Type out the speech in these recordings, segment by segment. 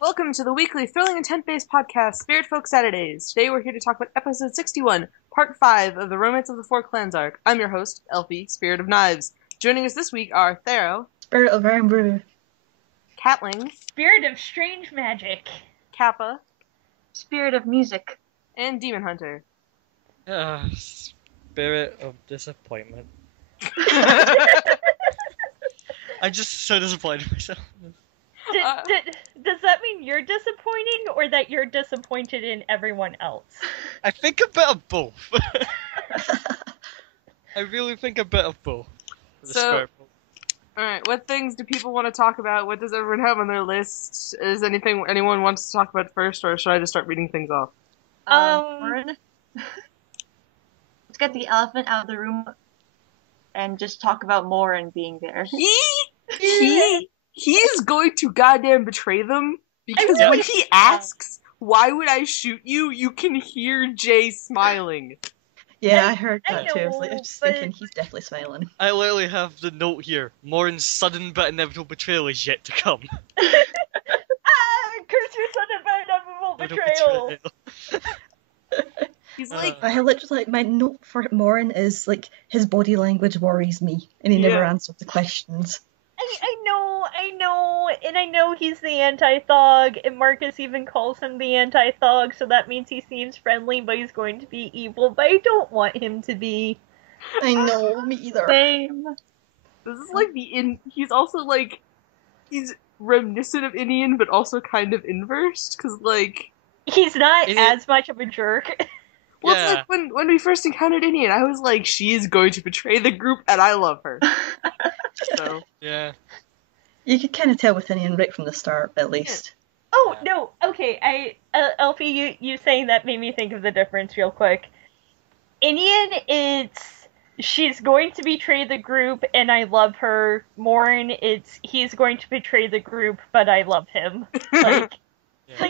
Welcome to the weekly thrilling intent-based podcast, Spiritfolk Saturdays. Today we're here to talk about episode 61, part 5 of the Romance of the Four Clans arc. I'm your host, Elfie, Spirit of Knives. Joining us this week are Thero, Spirit of Brew, Catling, Spirit of Strange Magic, Kappa, Spirit of Music, and Demon Hunter. Spirit of Disappointment. I'm just so disappointed in myself. Does that mean you're disappointing, or that you're disappointed in everyone else? I think a bit of both. I really think a bit of both. Alright, what things do people want to talk about? What does everyone have on their list? Is anything anyone wants to talk about first, or should I just start reading things off? Let's get the elephant out of the room and just talk about Morin being there. He is going to goddamn betray them, because when he asks, why would I shoot you, you can hear Jay smiling. Yeah, I heard that too. I was just but... thinking he's definitely smiling. I literally have the note here. Morin's sudden but inevitable betrayal is yet to come. Curse your sudden but inevitable betrayal! He's like... I literally, my note for Morin is, like, his body language worries me, and he never answers the questions. I know he's the anti-thug, and Marcus even calls him the anti-thug, so that means he seems friendly, but he's going to be evil, but I don't want him to be. I know, me either. Same. This is like he's also like, he's reminiscent of Indian, but also kind of inversed, because like... He's not as much of a jerk. Well, it's like when we first encountered Indian, I was like, she is going to betray the group, and I love her. So... Yeah. You could kind of tell with Indian right from the start, at least. Oh, no, okay, Elfie, you saying that made me think of the difference real quick. Indian, she's going to betray the group, and I love her. Morin, he's going to betray the group, but I love him. Like, no,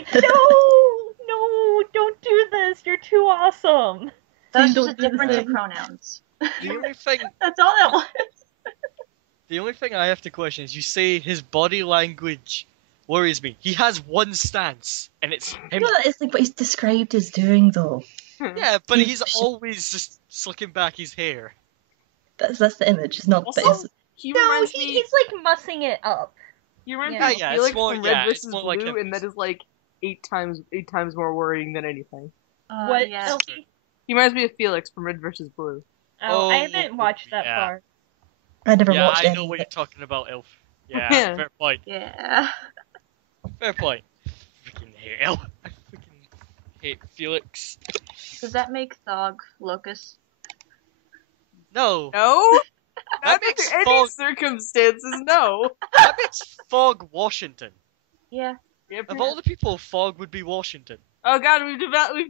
don't do this, you're too awesome. That's just a difference in pronouns. The only thing... That's all that was. The only thing I have to question is you say his body language worries me. He has one stance, and it's him. No, it's like what he's described as doing, though. Yeah, but he's always just slicking back his hair. That's the image. It's not. Also, he's like mussing it up. He reminds me of Felix from Red vs. Blue, like and that is like eight times more worrying than anything. What? Yeah. He reminds me of Felix from Red vs. Blue. Oh, I haven't watched that part. I never watched I know what you're talking about, Elf. Yeah, fair point. Yeah. Fair point. Freaking hate Elf. I freaking hate Felix. Does that make Thog Locus? No. No? That Not makes under any circumstances, no. That makes Fog Washington. Yeah. Of all the people, Fog would be Washington. Oh god, we've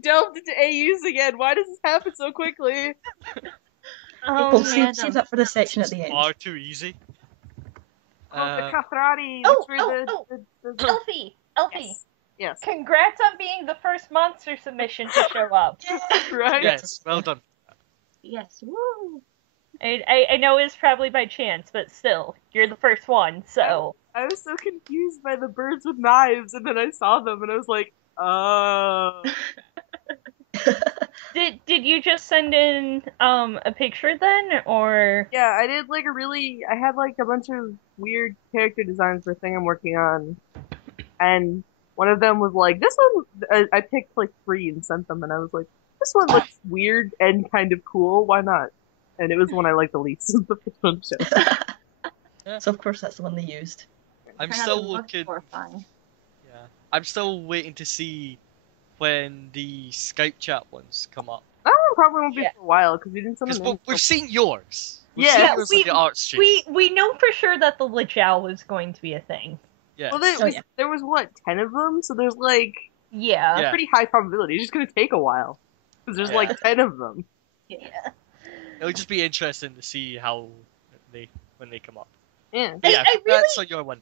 delved into AUs again. Why does this happen so quickly? We'll save that for the section at the end. Far too easy. The katrani. Elfie! Yes. Congrats on being the first monster submission to show up. Right? Yes, well done. Yes. Woo! I know it's probably by chance, but still, you're the first one, so... I was so confused by the birds with knives, and then I saw them, and I was like, oh... Did you just send in a picture then, or? Yeah, I did like I had like a bunch of weird character designs for a thing I'm working on, and one of them was like, this one, I picked like 3 and sent them, and I was like, this one looks weird and kind of cool, why not? And it was the one I liked the least of the first one show. So of course that's the one they used. I'm still looking... Yeah. I'm still waiting to see when the Skype chat ones come up. That one probably won't be for a while, because we didn't send them in. We've seen yours. We've seen yours on the art stream. We know for sure that the Lijiao was going to be a thing. Yeah. Well, there was, what, 10 of them? So there's, like, a pretty high probability. It's just going to take a while. Because there's, like, 10 of them. Yeah. It'll just be interesting to see how when they come up. Yeah. That's on your one.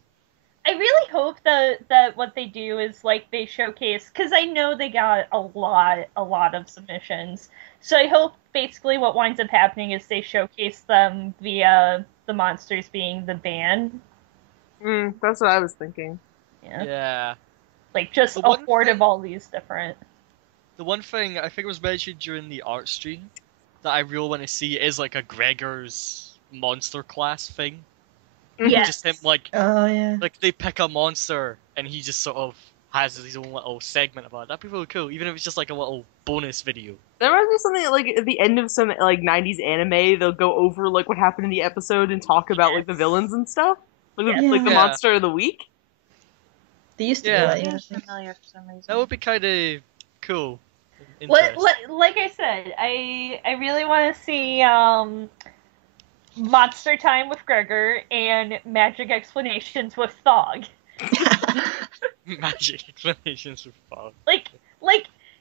I really hope that what they do is, like, they showcase, because I know they got a lot of submissions, so I hope basically what winds up happening is they showcase them via the monsters being the band. That's what I was thinking. Yeah. Yeah. Like, just The a one horde thing- of all these different... The one thing I think was mentioned during the art stream that I really want to see is like a Gregor's monster class thing. Yes. Just him like Oh yeah. they pick a monster and he just sort of has his own little segment about it. That'd be really cool, even if it's just like a little bonus video. There might be something like at the end of some like '90s anime, they'll go over like what happened in the episode and talk about like the villains and stuff, like, like the Yeah. monster of the week. They used to do Yeah. that. It Yeah. seems familiar for some reason. That would be kind of cool. Like I said, I really want to see Monster Time with Gregor and Magic Explanations with Thog. Magic explanations for Bob. Like,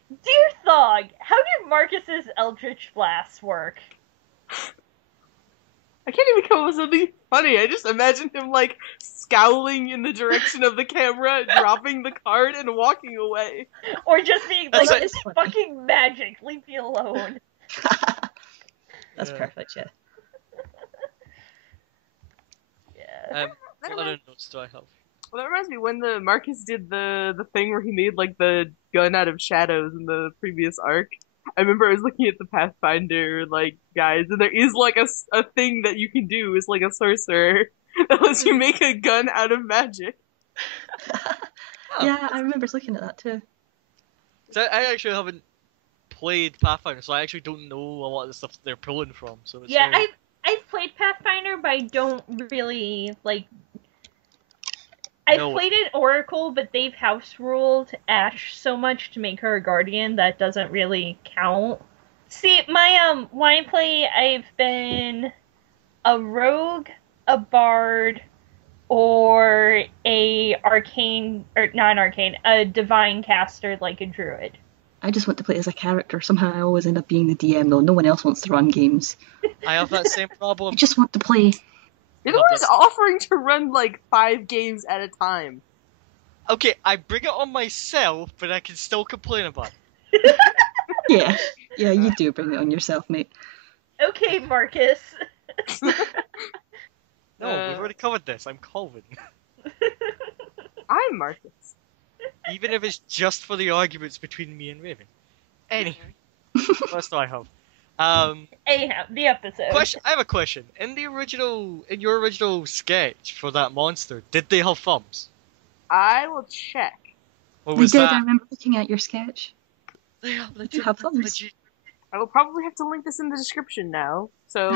dear Thog, how did Marcus's Eldritch Blast work? I can't even come up with something funny. I just imagine him like scowling in the direction of the camera, dropping the card, and walking away. Or just being That's like, like- this is fucking magic, leave me alone. That's Yeah. perfect. Yeah. Yeah. That What reminds, other notes do I have? well, that reminds me when the Marcus did the thing where he made like the gun out of shadows in the previous arc. I remember I was looking at the Pathfinder like guys, and there is like a thing that you can do is like a sorcerer that lets you make a gun out of magic. Yeah, I remember looking at that too. So I actually haven't played Pathfinder, so I actually don't know a lot of the stuff they're pulling from. So it's Yeah, very- I've played Pathfinder, but I don't really, like... I've No. played it Oracle, but they've house ruled Ash so much to make her a guardian that doesn't really count. See, my, when I play, I've been a rogue, a bard, or a arcane, or not an arcane, a divine caster like a druid. I just want to play as a character. Somehow I always end up being the DM though. No one else wants to run games. I have that same I problem. just want to play. You're Love always this. offering to run like 5 games at a time. Okay, I bring it on myself, but I can still complain about it. Yeah. Yeah, you do bring it on yourself, mate. Okay, Marcus. No, we've already covered this. I'm Colvin. I'm Marcus. Even if it's just for the arguments between me and Raven. Anyway, what else do I have? Anyhow, the episode. Question. I have a question. In your original sketch for that monster, did they have thumbs? I will check. Or We was did. I that? remember looking at your sketch. They do have thumbs. I will probably have to link this in the description now. So,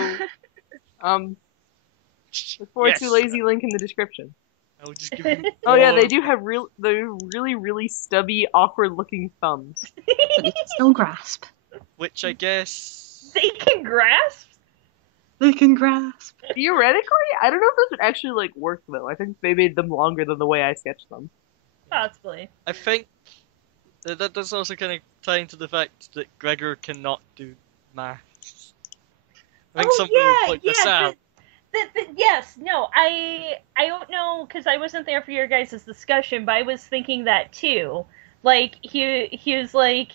before Yes. too lazy, link in the description. I will just give you. Oh yeah, they all- do have really stubby, awkward-looking thumbs. But they can still grasp. Which I guess. They can grasp? They can grasp. Theoretically, I don't know if this would actually like work though. I think they made them longer than the way I sketched them. Possibly. I think that's also kind of tying to the fact that Gregor cannot do maths. I think some people point this out. Yes, no, I don't know, because I wasn't there for your guys' discussion, but I was thinking that too. Like, he was like,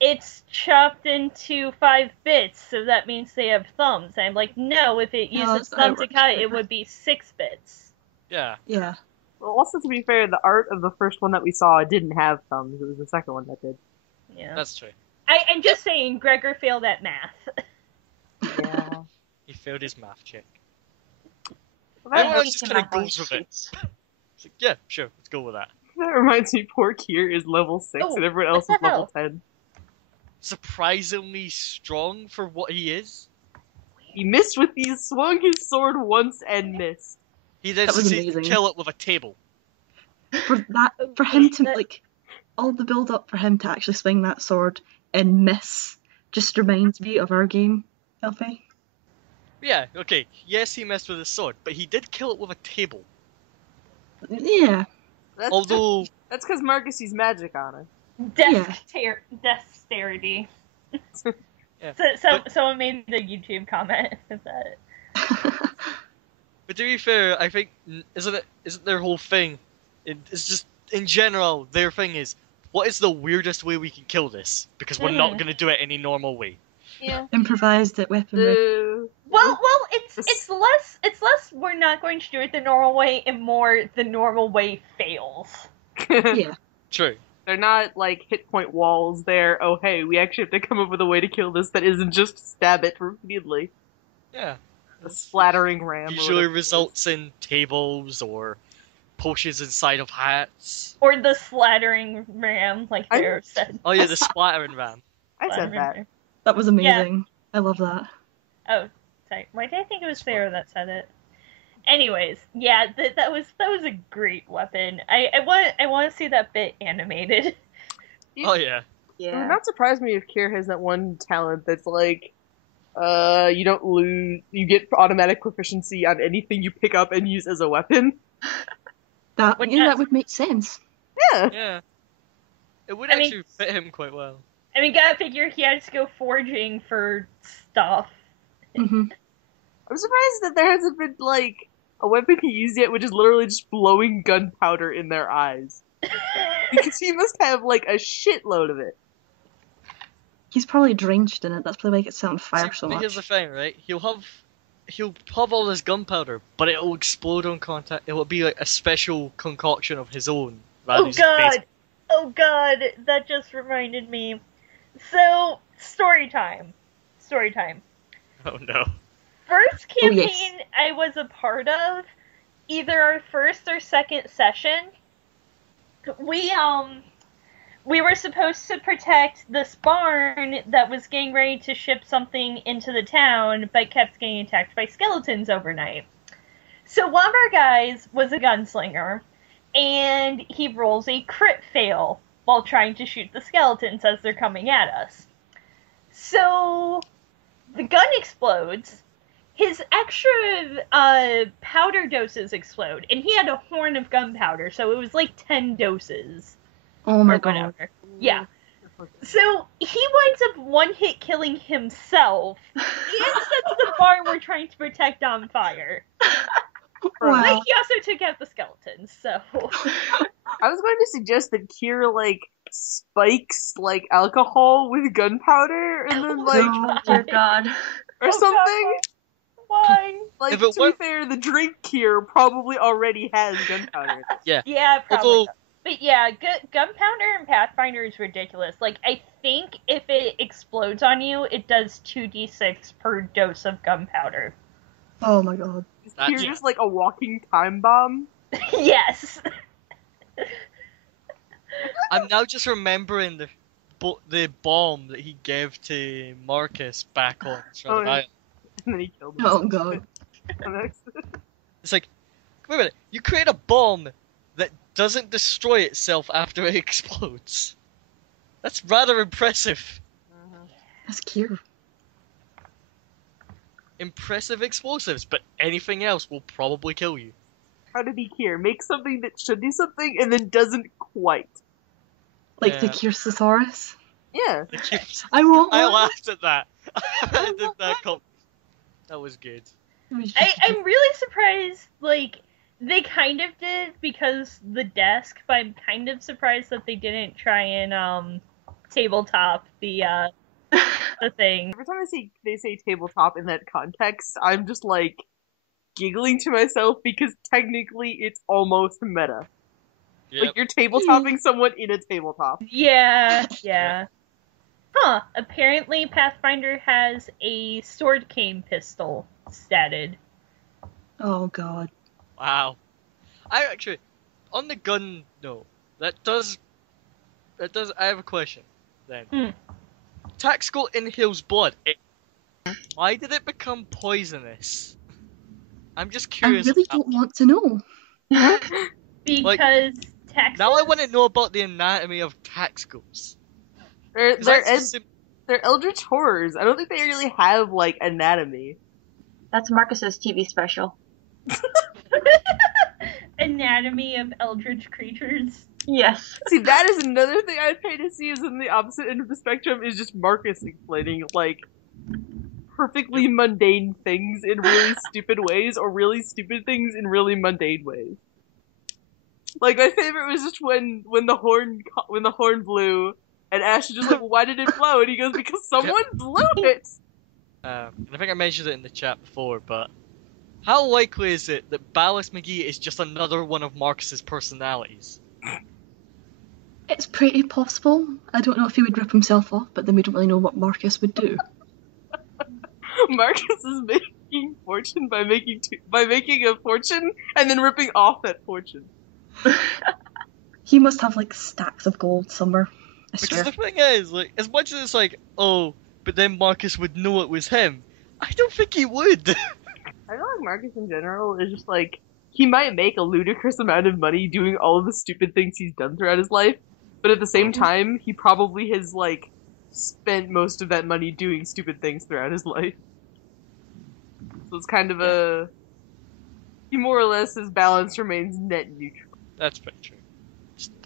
it's chopped into 5 bits, so that means they have thumbs. And I'm like, no, if it No, uses that's not how thumbs it to works, cut, but- it would be 6 bits. Yeah. Yeah. Well, also to be fair, the art of the first one that we saw didn't have thumbs. It was the second one that did. Yeah. That's true. I'm just saying, Gregor failed at math. Yeah. He failed his math check. Well, Everyone that, just Some kind of math on goes with it. sheets. It's like, yeah, sure, let's go with that. that reminds me, poor Kier is level 6 Oh, and everyone else what is the level hell? 10. Surprisingly strong for what he is. He missed with he swung his sword once and missed. He then That was succeeded to amazing. kill it with a table. For him to That- like all the build up for him to actually swing that sword and miss just reminds me of our game, Elfie. Yeah, okay, yes, he messed with his sword, but he did kill it with a table. Yeah. Although, That's because Marcus used magic on it. Dexterity. Yeah, Someone made the YouTube comment that. but to be fair, I think isn't their whole thing? It's just in general, their thing is, what is the weirdest way we can kill this? Because we're not gonna do it any normal way. Yeah. Improvised at weaponry. Well, it's less we're not going to do it the normal way and more the normal way fails. Yeah. True. They're not like hit point walls. They're, oh hey, we actually have to come up with a way to kill this that isn't just stab it repeatedly. Yeah. A splattering ram. Usually results in tables or potions inside of hats. Or the slattering ram, like Thero said. Oh yeah, the splattering ram. I said that. That was amazing. I love that. Oh, sorry. Why did I think it was Thero that said it? Anyways, yeah, that was a great weapon. I want to see that bit animated. Oh yeah. It would not surprise me if Kier has that one talent that's like, you don't lose, you get automatic proficiency on anything you pick up and use as a weapon. That would make sense. Yeah. Yeah. It would actually fit him quite well. I mean, gotta figure he had to go foraging for stuff. Mm-hmm. I'm surprised that there hasn't been, like, a weapon he used yet, which is literally just blowing gunpowder in their eyes. Because he must have, like, a shitload of it. He's probably drenched in it. That's probably why it gets set on fire so much. Here's the thing, right? He'll have all this gunpowder, but it'll explode on contact. It will be like a special concoction of his own. Oh god, that just reminded me. So, story time. Oh no. First campaign yes. I was a part of, either our first or second session, we were supposed to protect this barn that was getting ready to ship something into the town, but kept getting attacked by skeletons overnight. So one of our guys was a gunslinger, and he rolls a crit fail while trying to shoot the skeletons as they're coming at us. So the gun explodes, his extra powder doses explode, and he had a horn of gunpowder, so it was like 10 doses. Oh my god. Yeah. So he winds up one-hit killing himself and sets the barn we're trying to protect on fire. Wow. But he also took out the skeletons, so... I was going to suggest that Kier, like, spikes, like, alcohol with gunpowder, and then, like... Oh, dear God. Or something. God, why? Like, to be fair, the drink Kier probably already has gunpowder. Yeah. Yeah, probably. But yeah, gunpowder in Pathfinder is ridiculous. Like, I think if it explodes on you, it does 2d6 per dose of gunpowder. Oh my god. You're just like a walking time bomb. Yes. I'm now just remembering the bomb that he gave to Marcus back on Shroud of Iron. And then he killed him. Oh god. It's like, wait a minute, you create a bomb that doesn't destroy itself after it explodes. That's rather impressive. That's Kier. Impressive explosives, but anything else will probably kill you. How did he Kier? Make something that should do something and then doesn't quite. Like the Kiersosaurus? Yeah. I laughed at that. I did that. That was good. I'm really surprised, like, they kind of did because the desk, but I'm kind of surprised that they didn't try and, tabletop the thing. Every time they say tabletop in that context, I'm just, like, giggling to myself because technically it's almost meta. Yep. Like, you're tabletopping someone in a tabletop. Yeah. Huh, apparently Pathfinder has a sword cane pistol statted. Oh god. Wow. I actually, on the gun note, that does, I have a question then. Taxco inhales blood. Why did it become poisonous? I'm just curious. I really don't want to know. Because Texas... Now I want to know about the anatomy of Taxcos. They're eldritch horrors. I don't think they really have, like, anatomy. That's Marcus's TV special. Anatomy of eldritch creatures. Yes. See, that is another thing I'd pay to see is in the opposite end of the spectrum is just Marcus explaining, like, perfectly mundane things in really stupid ways or really stupid things in really mundane ways. Like, my favorite was just when the horn blew and Ash is just like, well, why did it blow? And he goes, because someone blew it! I think I mentioned it in the chat before, but how likely is it that Ballast McGee is just another one of Marcus's personalities? It's pretty possible. I don't know if he would rip himself off, but then we don't really know what Marcus would do. Marcus is making fortune by making a fortune and then ripping off that fortune. He must have like stacks of gold somewhere. I Because swear. the thing is, like, as much as it's like, oh, but then Marcus would know it was him, I don't think he would. I feel like Marcus in general is just like, he might make a ludicrous amount of money doing all of the stupid things he's done throughout his life, but at the same time, he probably has, like, spent most of that money doing stupid things throughout his life. So it's kind of he more or less, his balance remains net neutral. That's pretty true.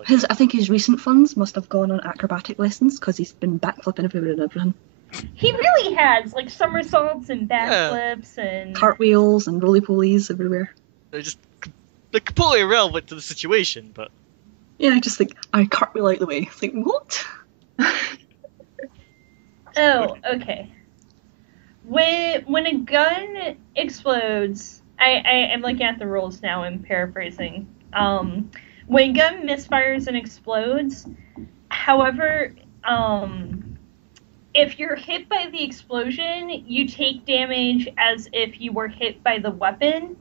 Just, I think his recent funds must have gone on acrobatic lessons because he's been backflipping everywhere and everything. He really has, like, somersaults and backflips and... Cartwheels and roly-polies everywhere. they're completely irrelevant to the situation, but... Yeah, I just think, I cartwheel out the way. It's like, what? Oh, okay. When a gun explodes, I'm looking at the rules now and paraphrasing. When a gun misfires and explodes, however, if you're hit by the explosion, you take damage as if you were hit by the weapon,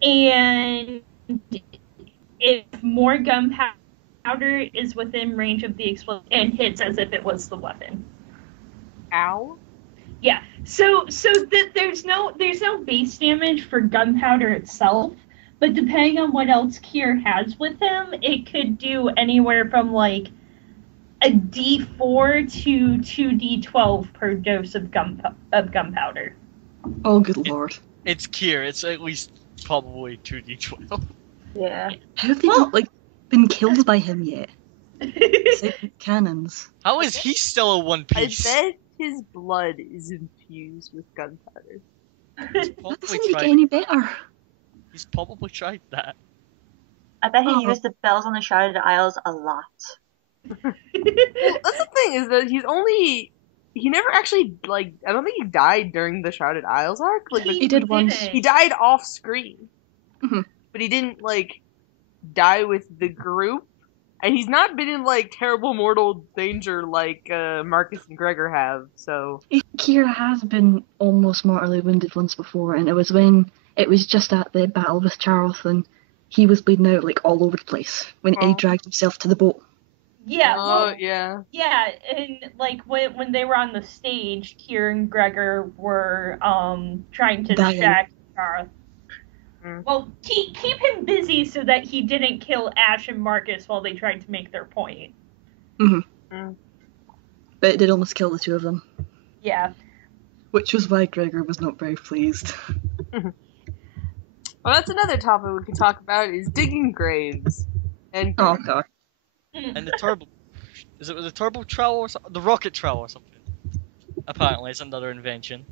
and if more gunpowder is within range of the explosion, and hits as if it was the weapon. Ow. Yeah. So there's no base damage for gunpowder itself, but depending on what else Kier has with him, it could do anywhere from like a D4 to 2D12 per dose of gunpowder. Oh, good lord. It's Kier, it's at least probably 2d12. Yeah. How have they not, like, been killed by him yet? It's like cannons. How is he still a one I piece? bet his blood is infused with gunpowder. He's That probably doesn't make it tried, any better. he's probably tried that. I bet he Oh. used the bells on the Shrouded Isles a lot. Well, that's the thing, is that he never actually, like, I don't think he died during the Shrouded Isles arc. Like, He did once. he died off screen. Mhm. But he didn't, like, die with the group. And he's not been in, like, terrible mortal danger like Marcus and Gregor have, so... Kier has been almost mortally wounded once before, and it was when it was just at the battle with Charles, and he was bleeding out, like, all over the place when he dragged himself to the boat. Yeah. Oh, yeah. Yeah, and like when they were on the stage, Kier and Gregor were trying to Dying. distract Garth. Mm. Well, keep him busy so that he didn't kill Ash and Marcus while they tried to make their point. Mm-hmm. Mm. But it did almost kill the two of them. Yeah. Which was why Gregor was not very pleased. Well, that's another topic we could talk about, is digging graves. And Oh god. And the turbo... Is it the turbo trowel or something? The rocket trowel or something. Apparently, it's another invention.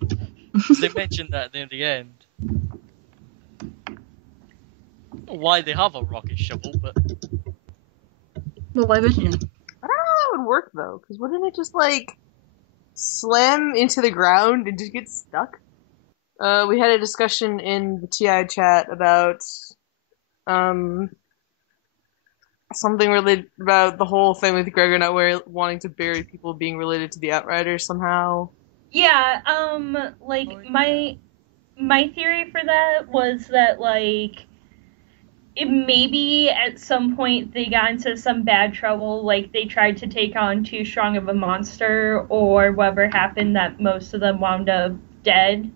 'Cause they mentioned that near the end. I don't know why they have a rocket shovel, but... Well, why wouldn't they? I don't know how that would work, though, because wouldn't it just, like, slam into the ground and just get stuck? We had a discussion in the TI chat about, something related about the whole thing with Gregor not wanting to bury people being related to the Outriders somehow. Yeah, like, my theory for that was that, like, maybe at some point they got into some bad trouble, like they tried to take on too strong of a monster, or whatever happened that most of them wound up dead.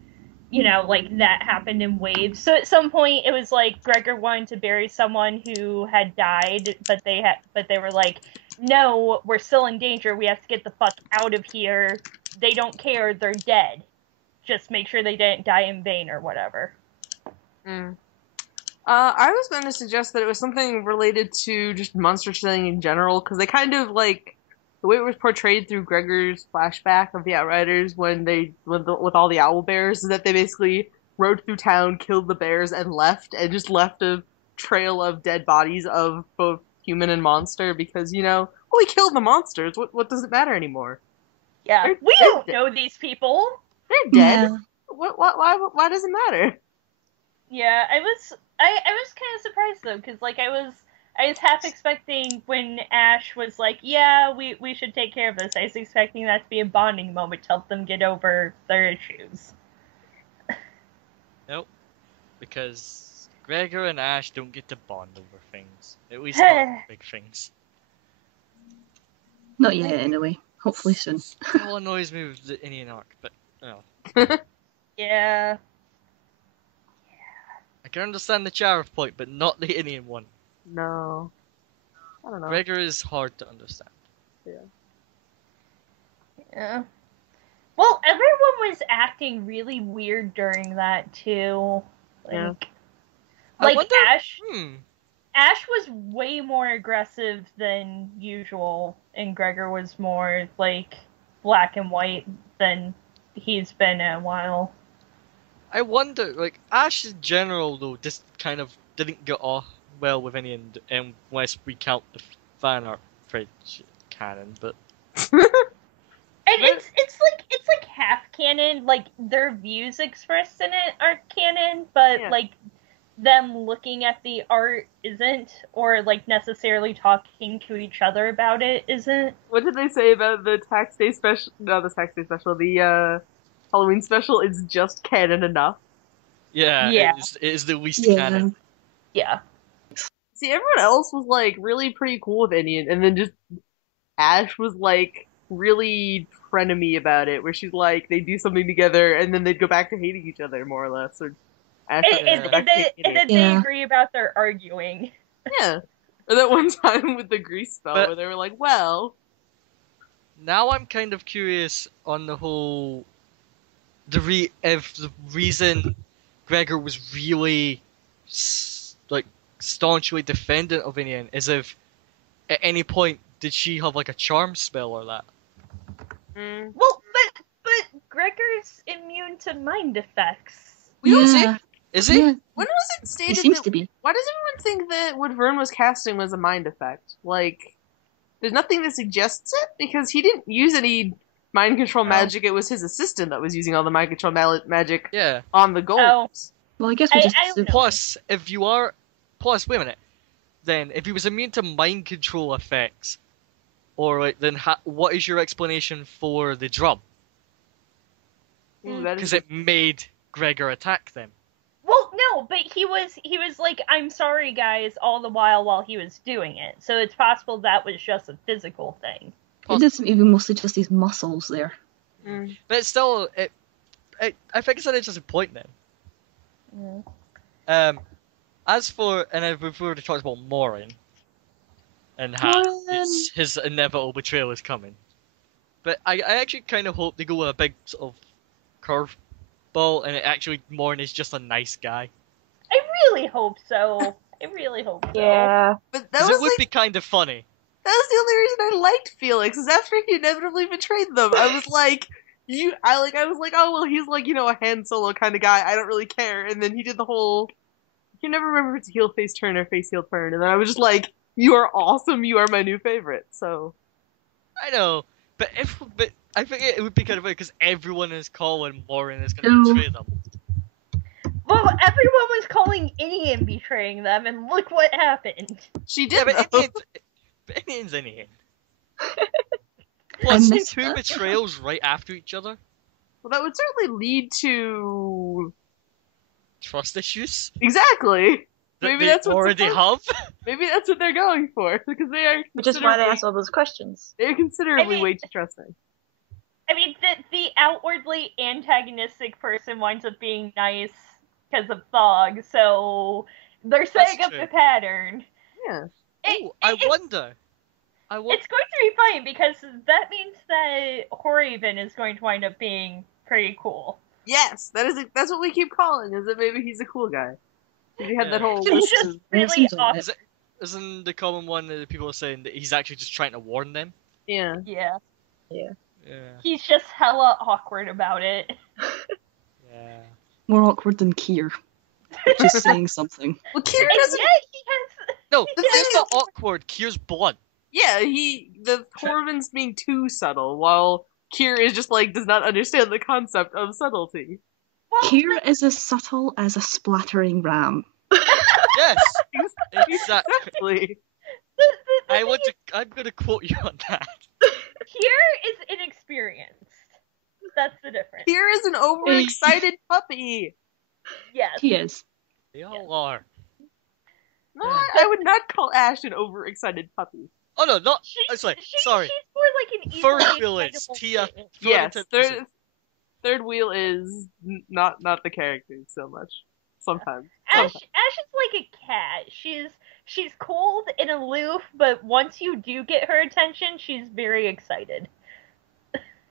You know, like, that happened in waves. So at some point it was like Gregor wanted to bury someone who had died, but they were like, no, we're still in danger, we have to get the fuck out of here. They don't care, they're dead. Just make sure they didn't die in vain or whatever. Mm. I was going to suggest that it was something related to just monster killing in general, because they kind of, like, the way it was portrayed through Gregor's flashback of the Outriders with all the owl bears, is that they basically rode through town, killed the bears, and just left a trail of dead bodies of both human and monster, because, well, we killed the monsters, what does it matter anymore? Yeah, we don't know these people. They're dead. Yeah. Why does it matter? Yeah, I was kind of surprised though, because like I I was half expecting when Ash was like, yeah, we should take care of this. I was expecting that to be a bonding moment to help them get over their issues. Nope. Because Gregor and Ash don't get to bond over things. At least not big things. Not yet, anyway. Hopefully soon. Still annoys me with the Indian arc, but Yeah. I can understand the Sheriff point, but not the Indian one. No. I don't know. Gregor is hard to understand. Yeah. Well, everyone was acting really weird during that too. Yeah. I Like wonder- Ash. Hmm. Ash was way more aggressive than usual, and Gregor was more like black and white than he's been in a while. I wonder, like, Ash in general, though, just kind of didn't get off well with any, unless we count the fan art fridge canon, but... And it's like half canon. Like their views expressed in it aren't canon, but Yeah. like them looking at the art isn't, or like necessarily talking to each other about it isn't. What did they say about the tax day special? No, the tax day special. The Halloween special is just canon enough. Yeah, Yeah. it is the least Yeah. canon. Yeah. See, everyone else was like really pretty cool with Indian, and then just Ash was like really frenemy about it, where she's like they do something together and then they'd go back to hating each other more or less, or Ash would And, go back and, to then, hating and then Yeah. they agree about their arguing. Yeah. Or that one time with the grease spell But- where they were like, well, Now I'm kind of curious on the whole... if the reason Gregor was really, like, staunchly defendant of Indian is if at any point did she have, like, a charm spell or that? Well, but Gregor's immune to mind effects. Yeah. Is he? Yeah, when was it he stated seems that, to be. why does everyone think that what Vern was casting was a mind effect? Like, there's nothing that suggests it, because he didn't use any mind control magic, it was his assistant that was using all the mind control magic Yeah. on the golems. Well, I guess we I just don't assume. know. Plus, wait a minute. Then, if he was immune to mind control effects, or like, then what is your explanation for the drum? Ooh, that Because is it made Gregor attack them. Well, no, but he was like, I'm sorry, guys, all the while he was doing it. So it's possible that was just a physical thing. It doesn't even mostly just these muscles there. But it's still, I think it's an interesting point then. Mm. As for, and we've already talked about Morin, and how Morin. his inevitable betrayal is coming. But I actually kind of hope they go with a big sort of curveball, and Morin is just a nice guy. I really hope so. I really hope so. Yeah. But that Because was it would like, be kind of funny. that was the only reason I liked Felix, is after he inevitably betrayed them. I was like, oh well, he's like, a Han Solo kind of guy. I don't really care. And then he did the whole, you never remember if it's heel face turn or face heel turn. And then I was just like, you are awesome. You are my new favorite. So I know, but I think it would be kind of funny because everyone is calling Morin is going to No. betray them. Well, everyone was calling Indian betraying them, and look what happened. she Yeah, did. but though. Indian's Indian. I Plus, missed two that. betrayals right after each other. Well, that would certainly lead to Trust issues exactly. that Maybe they that's what's already have. Maybe that's what they're going for, because they are Which is why they asked all those questions. they're considerably I mean- way too trusting. I mean, the outwardly antagonistic person winds up being nice because of Thog, so they're setting up true. the pattern. Yeah. Oh, I wonder. It's going to be funny because that means that Horraven is going to wind up being pretty cool. Yes, that's what we keep calling. Is that maybe he's a cool guy? 'Cause he had that Yeah. whole He's list just of- really seems like awesome. Isn't the common one that people are saying that he's actually just trying to warn them? yeah. Yeah. Yeah. He's just hella awkward about it. Yeah. More awkward than Kier, which is saying something. Well, Kier And doesn't. yet he has... No, The it's thing not awkward. Kier's blunt. Yeah, the Corvin's being too subtle, while Kier is just like does not understand the concept of subtlety. Well, Kier is as subtle as a splattering ram. Yes. Exactly. Exactly. I'm gonna quote you on that. Kier is inexperienced. That's the difference. Here is an overexcited puppy. Yes. He is. They all are. No, I would not call Ash an overexcited puppy. Oh no, not. Sorry. She's more like an Third easily wheel is excitable Tia. kitten. Yes, third wheel is not the character so much. Sometimes. Ash is like a cat. She's cold and aloof, but once you do get her attention, she's very excited.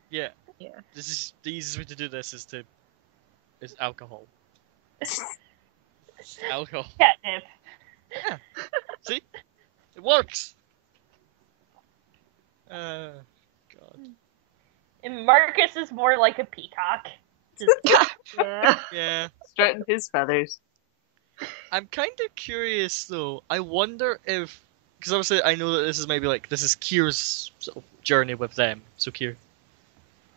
Yeah. Yeah. This is the easiest way to do this is alcohol. Alcohol. Catnip. Yeah. See? It works. God. And Marcus is more like a peacock. Yeah. Yeah. Strutting his feathers. I'm kind of curious though. I wonder if, because obviously I know that this is maybe like this is Kier's sort of journey with them. So Kier,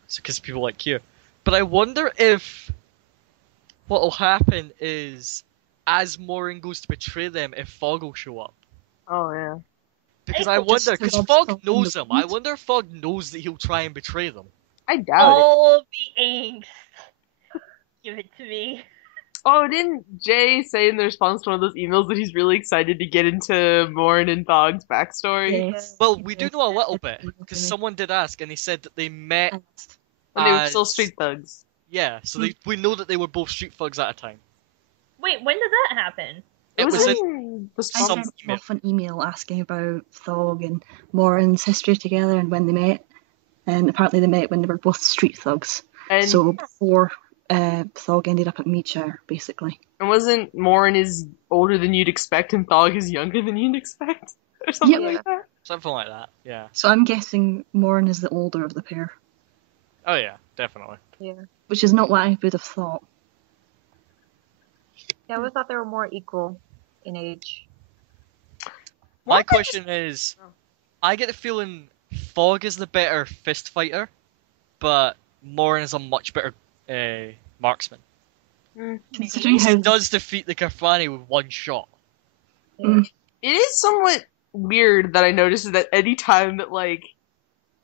so because people like Kier, but I wonder if what will happen is as Morin goes to betray them, if Fog will show up. Oh yeah. Because I I hope wonder, just because loves Fog Fog knows in him. the I wind. wonder if Fog knows that he'll try and betray them. I doubt it. All the angst. Give it to me. Oh, didn't Jay say in the response to one of those emails that he's really excited to get into Morin and Thog's backstory? Yes. Well, we do know a little bit Yes. because someone did ask, and he said that they met. When they were as- still street thugs. Yeah, so we know that they were both street thugs at a time. Wait, when did that happen? It was in in the I some sent email. off an email asking about Thog and Morin's history together and when they met. And apparently they met when they were both street thugs. and So before Thog ended up at Meadshire, basically. and wasn't Morin is older than you'd expect and Thog is younger than you'd expect? Or something Yep. like that? Something like that, yeah. So I'm guessing Morin is the older of the pair, Oh yeah, definitely. Yeah. which is not what I would have thought. I always thought they were more equal in age. My What? question is, I get the feeling Fog is the better fist fighter, but Morin is a much better marksman. Considering He how does defeat the Katrani with one shot. Mm. It is somewhat weird that I noticed that any time that like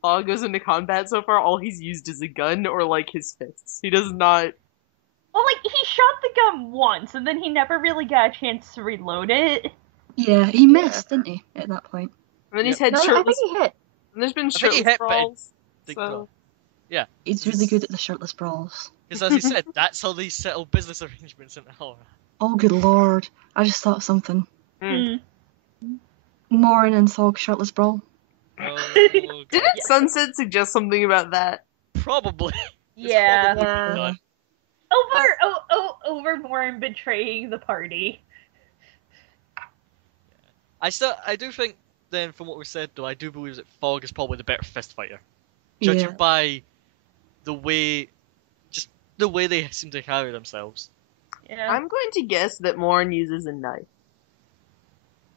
Thog goes into combat so far, all he's used is a gun or like his fists. He does not. Well, like, he shot the gun once, and then he never really got a chance to reload it. yeah, he missed, didn't he, at that point? And then he's Yep. had No, I shirtless. think he hit. And there's been think he shirtless hit, but brawls. Think So so. He's really good at the shirtless brawls. Because as he said, that's how they settle business arrangements in Hell. Oh, good lord. I just thought of something. Mm. Morin and Thog shirtless brawl. Oh, God. Didn't Sunset suggest something about that? Probably. It's Yeah. probably Yeah. done. Over Morin betraying the party. I do think then from what we said though, I do believe that Fog is probably the better fist fighter. Judging Yeah. by the way they seem to carry themselves. Yeah. I'm going to guess that Morin uses a knife.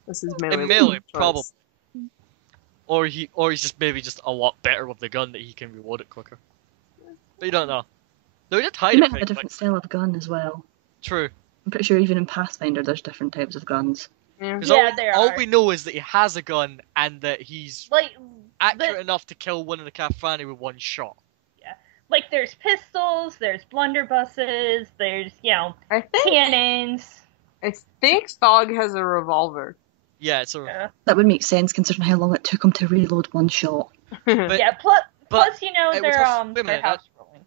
This is melee. In melee, choice. probably. Or he's just maybe just a lot better with the gun that he can reload it quicker. But you don't know. No, he did hide He it. might have a Like, different style of gun as well. true. I'm pretty sure even in Pathfinder there's different types of guns. Yeah. 'Cause Yeah, there all are. we know is that he has a gun and that he's Like, accurate enough to kill one of the Kafrani with one shot. like, there's pistols, there's blunderbusses, there's, I cannons. think Thog has a revolver. Yeah, it's a. Yeah. That would make sense considering how long it took him to reload one shot. But Yeah, plus, it would they're, have- wait a they're minute, house rolling.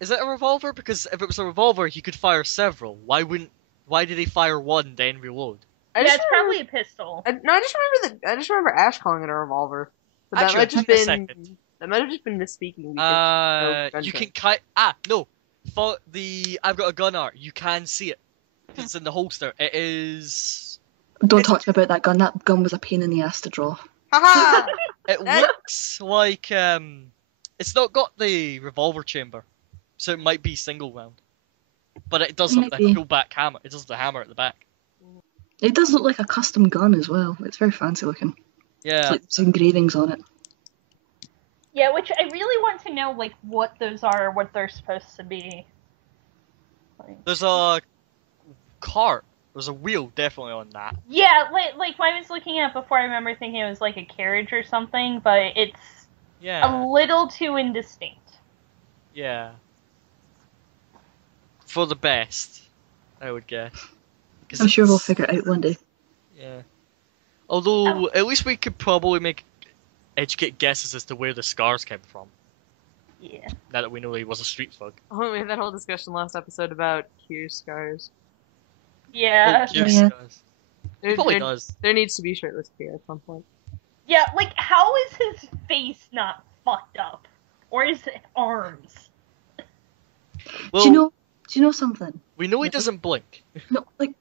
Is it a revolver? Because if it was a revolver, he could fire several. Why did he fire one then reload? I Yeah, just it's remember, probably a pistol. I just remember Ash calling it a revolver. But Actually, that might wait a just second. been that might have just been misspeaking. Because no You gunshot. can no. For the I've got a gun art. You can see it. It's in the holster. It is. Don't talk to me about that gun. That gun was a pain in the ass to draw. Haha! It looks like it's not got the revolver chamber, so it might be single round. But it does have the Maybe. pull back hammer. It does the hammer at the back. It does look like a custom gun as well. It's very fancy looking. Yeah. It's like some engravings on it. Yeah, which I really want to know, like, what those are, what they're supposed to be. Like, There's a cart There's a wheel definitely on that. Yeah, like when I was looking at it before, I remember thinking it was like a carriage or something, but it's a Yeah. little too indistinct. Yeah. For the best, I would guess. 'Cause I'm sure we'll it's- figure it out one day. Yeah. Although, at least we could probably make educated guesses as to where the scars came from. Yeah. Now that we know he was a street thug. Oh, we had that whole discussion last episode about Kier's scars. Yeah. Oh, Kier Yeah. scars. He probably does. There needs to be shirtless Kier at some point. Yeah, like, how is his face not fucked up? Or his arms? Well, Do you know something? we know he doesn't blink. No, like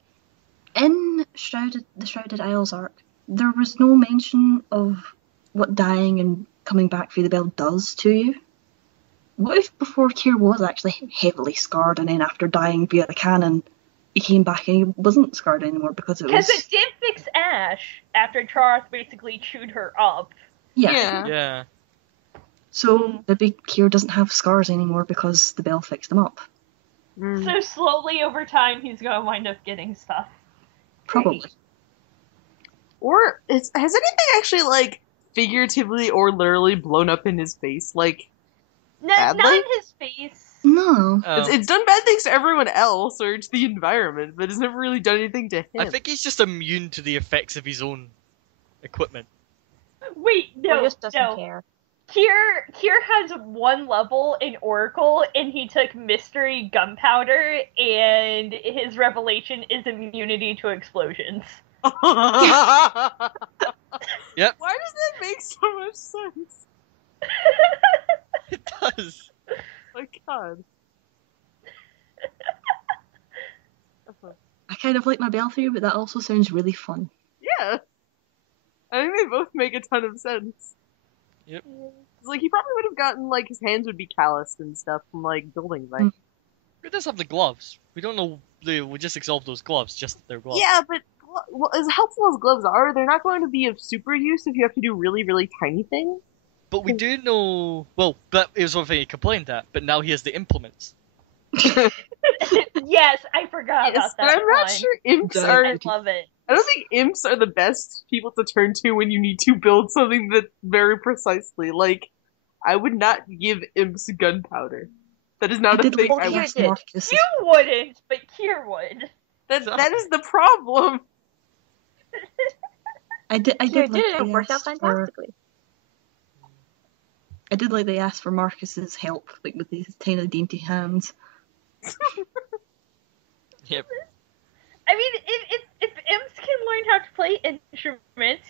in the Shrouded Isles arc, there was no mention of what dying and coming back through the bell does to you. What if before Kier was actually heavily scarred, and then after dying via the cannon, he came back and he wasn't scarred anymore because it Because was it did fix Ash after Charth basically chewed her up. yeah. Yeah. So maybe Kier doesn't have scars anymore because the bell fixed them up. Mm. So slowly over time, he's gonna wind up getting stuff. Probably. Or has anything actually like figuratively or literally blown up in his face? Like Not Badly? in his face. No. Oh. it's done bad things to everyone else or to the environment, but it's never really done anything to him. I think he's just immune to the effects of his own equipment. Wait, Or no, just doesn't no. care. Kier has one level in Oracle, and he took Mystery Gunpowder, and his revelation is immunity to explosions. Yep. Why does that make so much sense? It does. My God. I kind of like my bell theory, but that also sounds really fun. Yeah. I think they both make a ton of sense. Yep. It's like he probably would have gotten like his hands would be calloused and stuff from like building things. He does have the gloves. We don't know the logistics of those gloves, just their gloves. Yeah, but well, as helpful as gloves are, they're not going to be of super use if you have to do really, really tiny things. But we do know. Well, that is one thing he complained at. But now he has the implements. Yes, I forgot Yes, about but that I'm not line. sure imps Don't. are. I love it. I don't think imps are the best people to turn to when you need to build something that very precisely. Like, I would not give imps gunpowder. That is not a thing like I to would. ask Marcus. You wouldn't, but Kier would. That is the problem. I did Kier like did it. It they worked out asked for. fantastically. I did like they asked for Marcus's help, like with his tiny dainty hands. Yep. I mean, if imps can learn how to play instruments,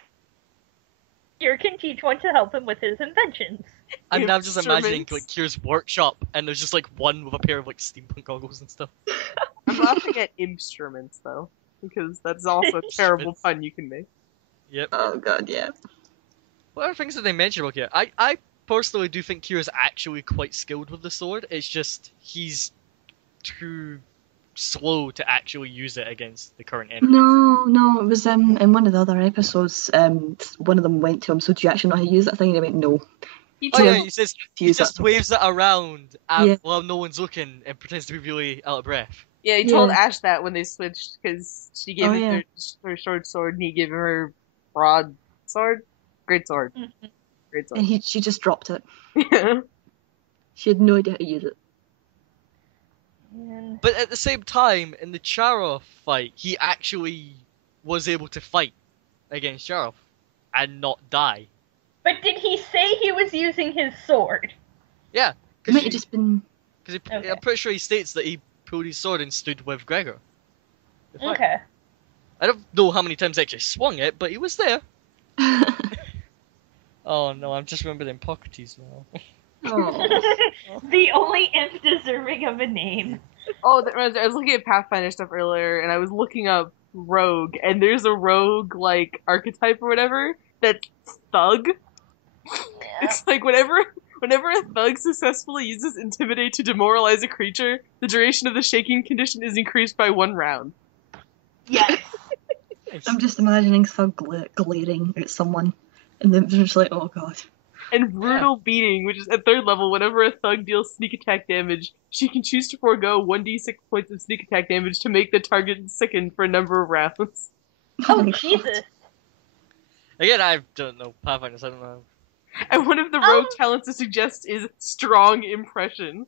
Kier can teach one to help him with his inventions. And now I'm just imagining Instruments. like Kier's workshop, and there's just like one with a pair of like steampunk goggles and stuff. I'm laughing at instruments though, because that's also a terrible Instruments. pun you can make. Yep. Oh god, yeah. What other things did they mention about Kier? I personally do think Kier is actually quite skilled with the sword. It's just he's too slow to actually use it against the current enemy. No, it was in one of the other episodes. One of them went to him. So do you actually know how to use that thing? And he went, no. Oh yeah, Yeah. he says To he use just that. waves it around Yeah. while no one's looking and pretends to be really out of breath. Yeah, he told Yeah. Ash that when they switched because she gave Oh, him yeah. her short sword and he gave her broad sword, great sword, Mhm. great sword. And she just dropped it. Yeah. She had no idea how to use it. And But at the same time, in the Charoth fight, he actually was able to fight against Charoth and not die. but did he say he was using his sword? Yeah, It might have just been. Okay. I'm pretty sure he states that he pulled his sword and stood with Gregor. to fight. Okay. I don't know how many times he actually swung it, but he was there. Oh no, I'm just remembering Pocketies now. Oh. The only imp deserving of a name. Oh, that reminds me, I was looking at Pathfinder stuff earlier, and I was looking up rogue, and there's a rogue like archetype or whatever that's thug. It's like whenever a thug successfully uses intimidate to demoralize a creature, the duration of the shaking condition is increased by 1 round. Yes. I'm just imagining Thug glaring at someone, and then they're just like, oh god. And brutal beating, which is at 3rd level. Whenever a thug deals sneak attack damage, she can choose to forego 1d6 points of sneak attack damage to make the target sicken for a number of rounds. Oh, my Jesus. Again, I don't know Pathfinders. I don't know. And one of the rogue talents to suggest is strong impression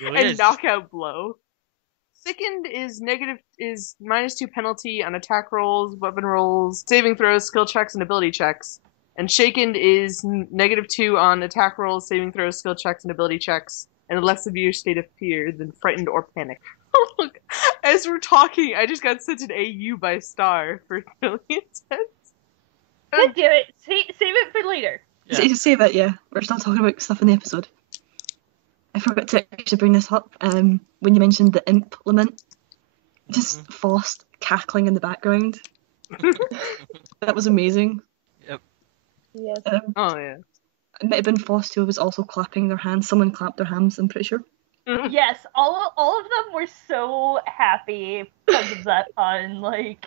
Really and is. knockout blow. Sickened is -2 penalty on attack rolls, weapon rolls, saving throws, skill checks, and ability checks. And shaken is -2 on attack rolls, saving throws, skill checks, and ability checks, and a less severe state of fear than frightened or panicked. Look, as we're talking, I just got sent an AU by Star for really intense. God damn it. Save it for later. Yeah. Save it, yeah. We're still talking about stuff in the episode. I forgot to actually bring this up. When you mentioned the imp lament, just Faust cackling in the background. That was amazing. Yes. Oh, yeah. It might have been Faust who was also clapping their hands. Someone clapped their hands, I'm pretty sure. Yes, all of them were so happy because of that pun. Like,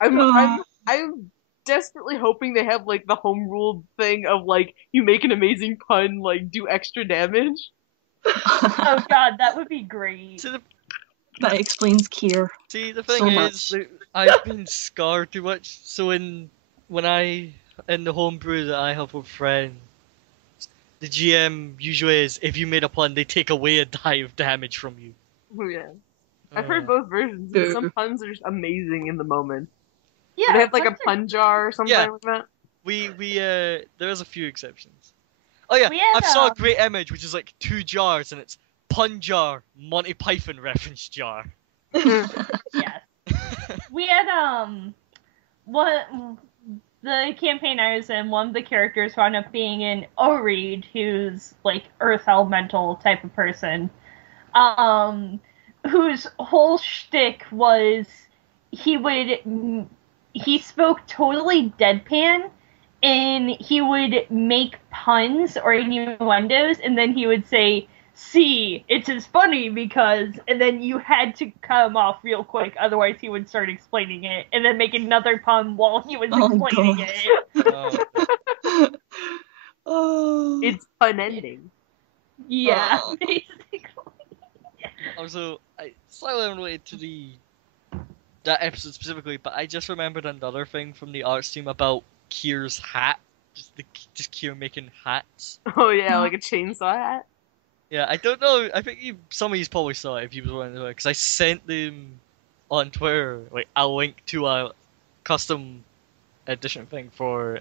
I'm desperately hoping they have, like, the home rule thing of, like, you make an amazing pun, like, do extra damage. oh god, that would be great. That explains Kier. See, the thing So is, much. that I've been scarred too much. So in the homebrew that I have with friends, the GM usually is, if you made a pun, they take away a die of damage from you. Oh, yeah. I've heard both versions. Boo. Some puns are just amazing in the moment. Yeah, They have, like, a puns are- pun jar or something Yeah. like that. There's a few exceptions. Oh yeah, We had, I saw a great image, which is like 2 jars, and it's pun jar, Monty Python reference jar. Yes. We had what the campaign I was in, one of the characters wound up being an Oreed, who's like earth elemental type of person. Whose whole shtick was he spoke totally deadpan, and he would make puns or innuendos, and then he would say, "See, it's as funny because," and then you had to cut him off real quick, otherwise he would start explaining it, and then make another pun while he was Oh, explaining God. it. Oh. It's pun ending. Yeah, Oh. basically. Also, slightly unrelated to that episode specifically, but I just remembered another thing from the arts team about Kier's hat. Just Kier making hats. Oh, yeah, like a chainsaw hat. Yeah, I don't know. I think some of you probably saw it if you were on Twitter, because I sent them on Twitter like a link to a custom edition thing for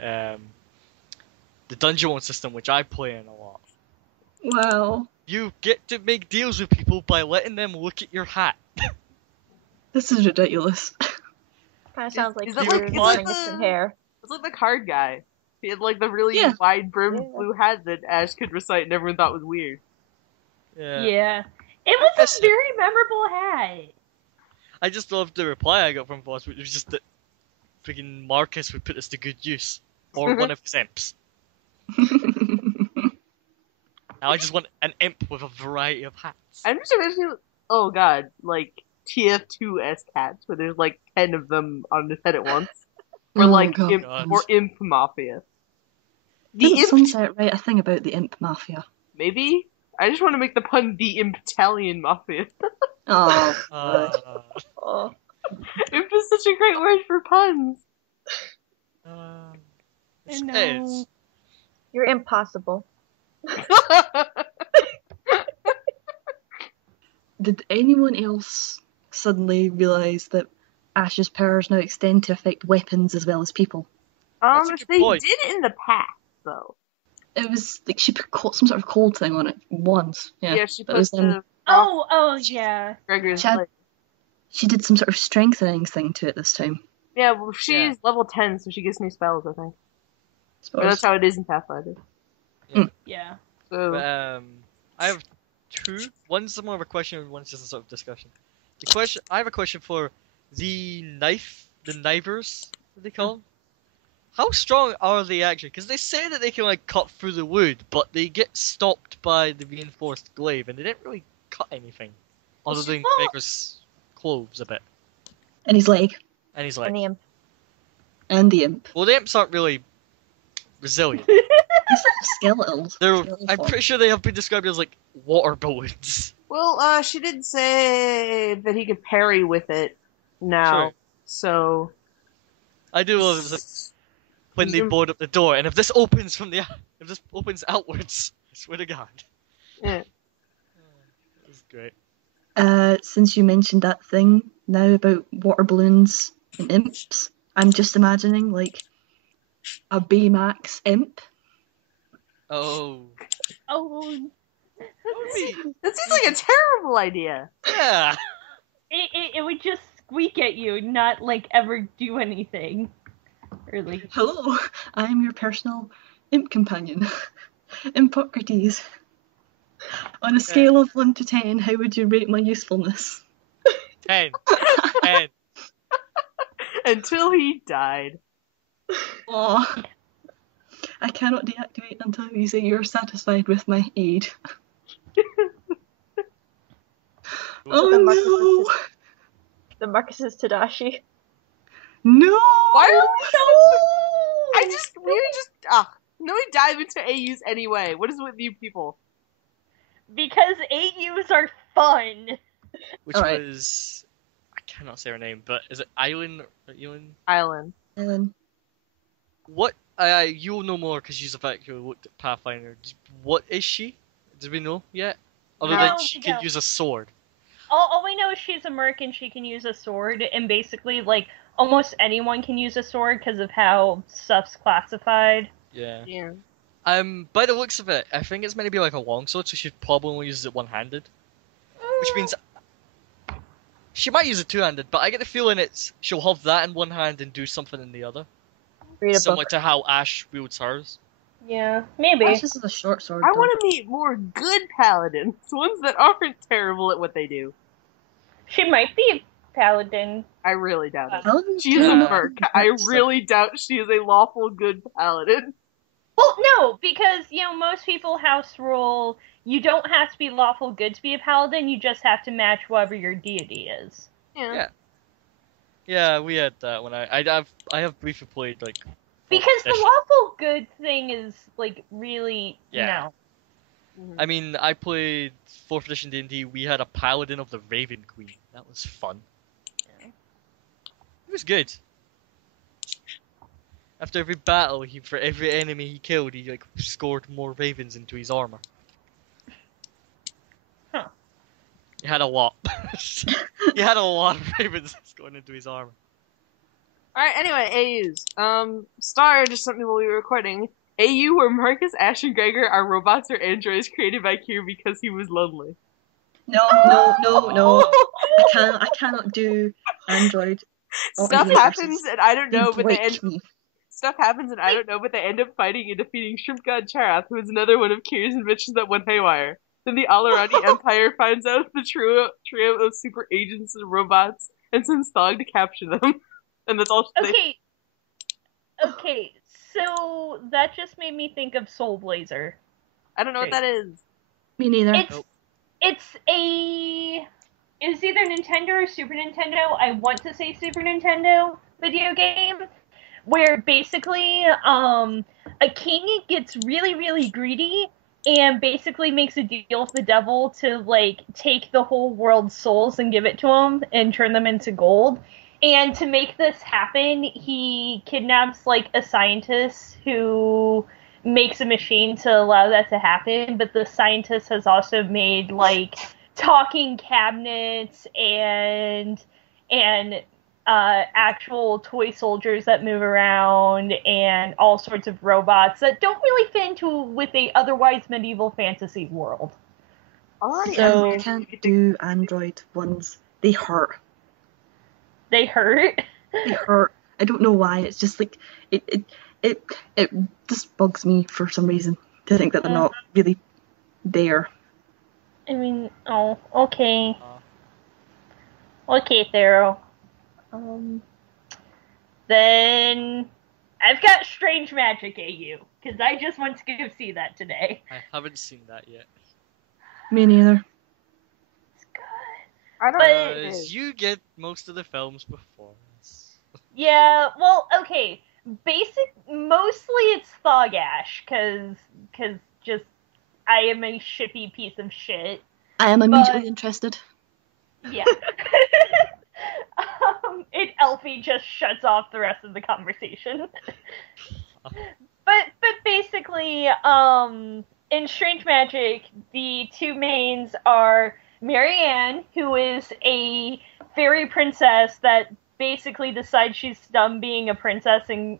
the Dungeon One system, which I play in a lot. Wow. You get to make deals with people by letting them look at your hat. This is ridiculous. Kind of sounds like Is that Kier like- wearing is that some the- hair. It's like the card guy. He had, like, the really Yeah. wide-brimmed Yeah. blue hat that Ash could recite and everyone thought was weird. Yeah. It was That's- a very memorable hat. I just loved the reply I got from Voss, which was just that freaking Marcus would put this to good use. Or one of his imps. Now I just want an imp with a variety of hats. I'm just imagining, oh god, like TF2S cats, where there's like 10 of them on his head at once. Or Oh, like God. Imp Mafia. The Didn't Imp, Sunset write a thing about the Imp Mafia? maybe? I just want to make the pun the Imptalian Mafia. Oh, Oh. Imp is such a great word for puns. It know. is. You're impossible. Did anyone else suddenly realise that Ash's powers now extend to affect weapons as well as people? That's a good They point. did it in the past, though. It was like she put some sort of cold thing on it once. Yeah, Yeah, she but put it was the Oh, yeah. Gregor's Chad- leg. she did some sort of strengthening thing to it this time. Yeah, well, she's Yeah. level 10, so she gets new spells, I think. Or Suppose. that's how it is in Pathfinder. Yeah. So, But, I have two. One's more of a question, and one's just a sort of discussion. I have a question for the knivers, what they call them. How strong are they actually? Because they say that they can like cut through the wood, but they get stopped by the reinforced glaive, and they didn't really cut anything, other than Well- Gregor's clothes a bit. And his leg. And he's And like, the imp. And the imp. well, the imps aren't really resilient. Instead of skeletons. skeletal I'm form. pretty sure they have been described as like water balloons. Well, she did say that he could parry with it now. True. So I do love it. Like, when they board up the door, and if this opens outwards, I swear to God, yeah. it's great. Since you mentioned that thing now about water balloons and imps, I'm just imagining like a Baymax imp. Oh, Oh, That seems like a terrible idea. yeah. it would just squeak at you, not like ever do anything. Really. Hello, I am your personal imp companion, Impocrates. On a scale of 1 to 10, how would you rate my usefulness? 10. 10. Until he died. Aw. I cannot deactivate until you say you're satisfied with my aid. Oh no! The Marcus's Tadashi. No! Why are we so... Let me dive into AUs anyway. What is with you people? Because AUs are fun. Which Alright. was... I cannot say her name, but is it Eileen? Island. Ellen. What? You'll know more because you've actually looked at Pathfinder. What is she? Did we know yet? Other No, than we she can don't. use a sword. All we know is she's a merc and she can use a sword, and basically, like, almost anyone can use a sword because of how stuff's classified. Yeah. Yeah. By the looks of it, I think it's meant to be like a longsword, so she probably only uses it one-handed. Which means she might use it two-handed, but I get the feeling she'll have that in one hand and do something in the other. Read a Similar book. to how Ash wields hers. Yeah, maybe. That's just a short sword. I though. want to meet more good paladins. Ones that aren't terrible at what they do. She might be a paladin. I really doubt it. Paladins She is a tend not to merc. be I mercs, though. really doubt she is a lawful good paladin. Well, no, because, most people house rule, you don't have to be lawful good to be a paladin, you just have to match whatever your deity is. Yeah. Yeah, we had that when I have briefly played like. Because the edition. lawful good thing is, like, really, Yeah. Mhm. I mean, I played 4th edition D&D. We had a paladin of the Raven Queen. That was fun. Yeah. It was good. After every battle, for every enemy he killed, he like scored more ravens into his armor. Huh. He had a lot. He had a lot of ravens going into his armor. Alright, anyway, AUs. Star just sent me while we were recording. AU where Marcus, Ash, and Gregor are robots or androids created by Kier because he was lonely. No. I cannot do Android. Stuff universes. happens and I don't They know, but they break me. Stuff happens and I don't know, but they end up fighting and defeating Shrimp God Charath, who is another one of Kier's inventions that went haywire. Then the Alarani Empire finds out the trio of super agents and robots and sends Thog to capture them. And that's all she Okay, so that just made me think of Soul Blazer. I don't know what that is. Me neither. It's either Nintendo or Super Nintendo. I want to say Super Nintendo video game, where basically, a king gets really, really greedy and basically makes a deal with the devil to, like, take the whole world's souls and give it to him and turn them into gold. And to make this happen, he kidnaps, like, a scientist who makes a machine to allow that to happen, but the scientist has also made, like, talking cabinets and actual toy soldiers that move around and all sorts of robots that don't really fit into with a otherwise medieval fantasy world. I can't do Android ones. They hurt. They hurt? They hurt. I don't know why. It's just like it just bugs me for some reason to think that they're not really there. I mean, oh, okay. Okay, Thero. Then I've got Strange Magic AU, because I just went to go see that today. I haven't seen that yet. Me neither. It's good. I don't know. You get most of the films before us. Yeah, well, okay. Mostly it's Thagash, cause just I am a shippy piece of shit. I am immediately But- interested. Yeah. Elfie just shuts off the rest of the conversation. But basically, in Strange Magic, the two mains are Marianne, who is a fairy princess that basically decides she's done being a princess and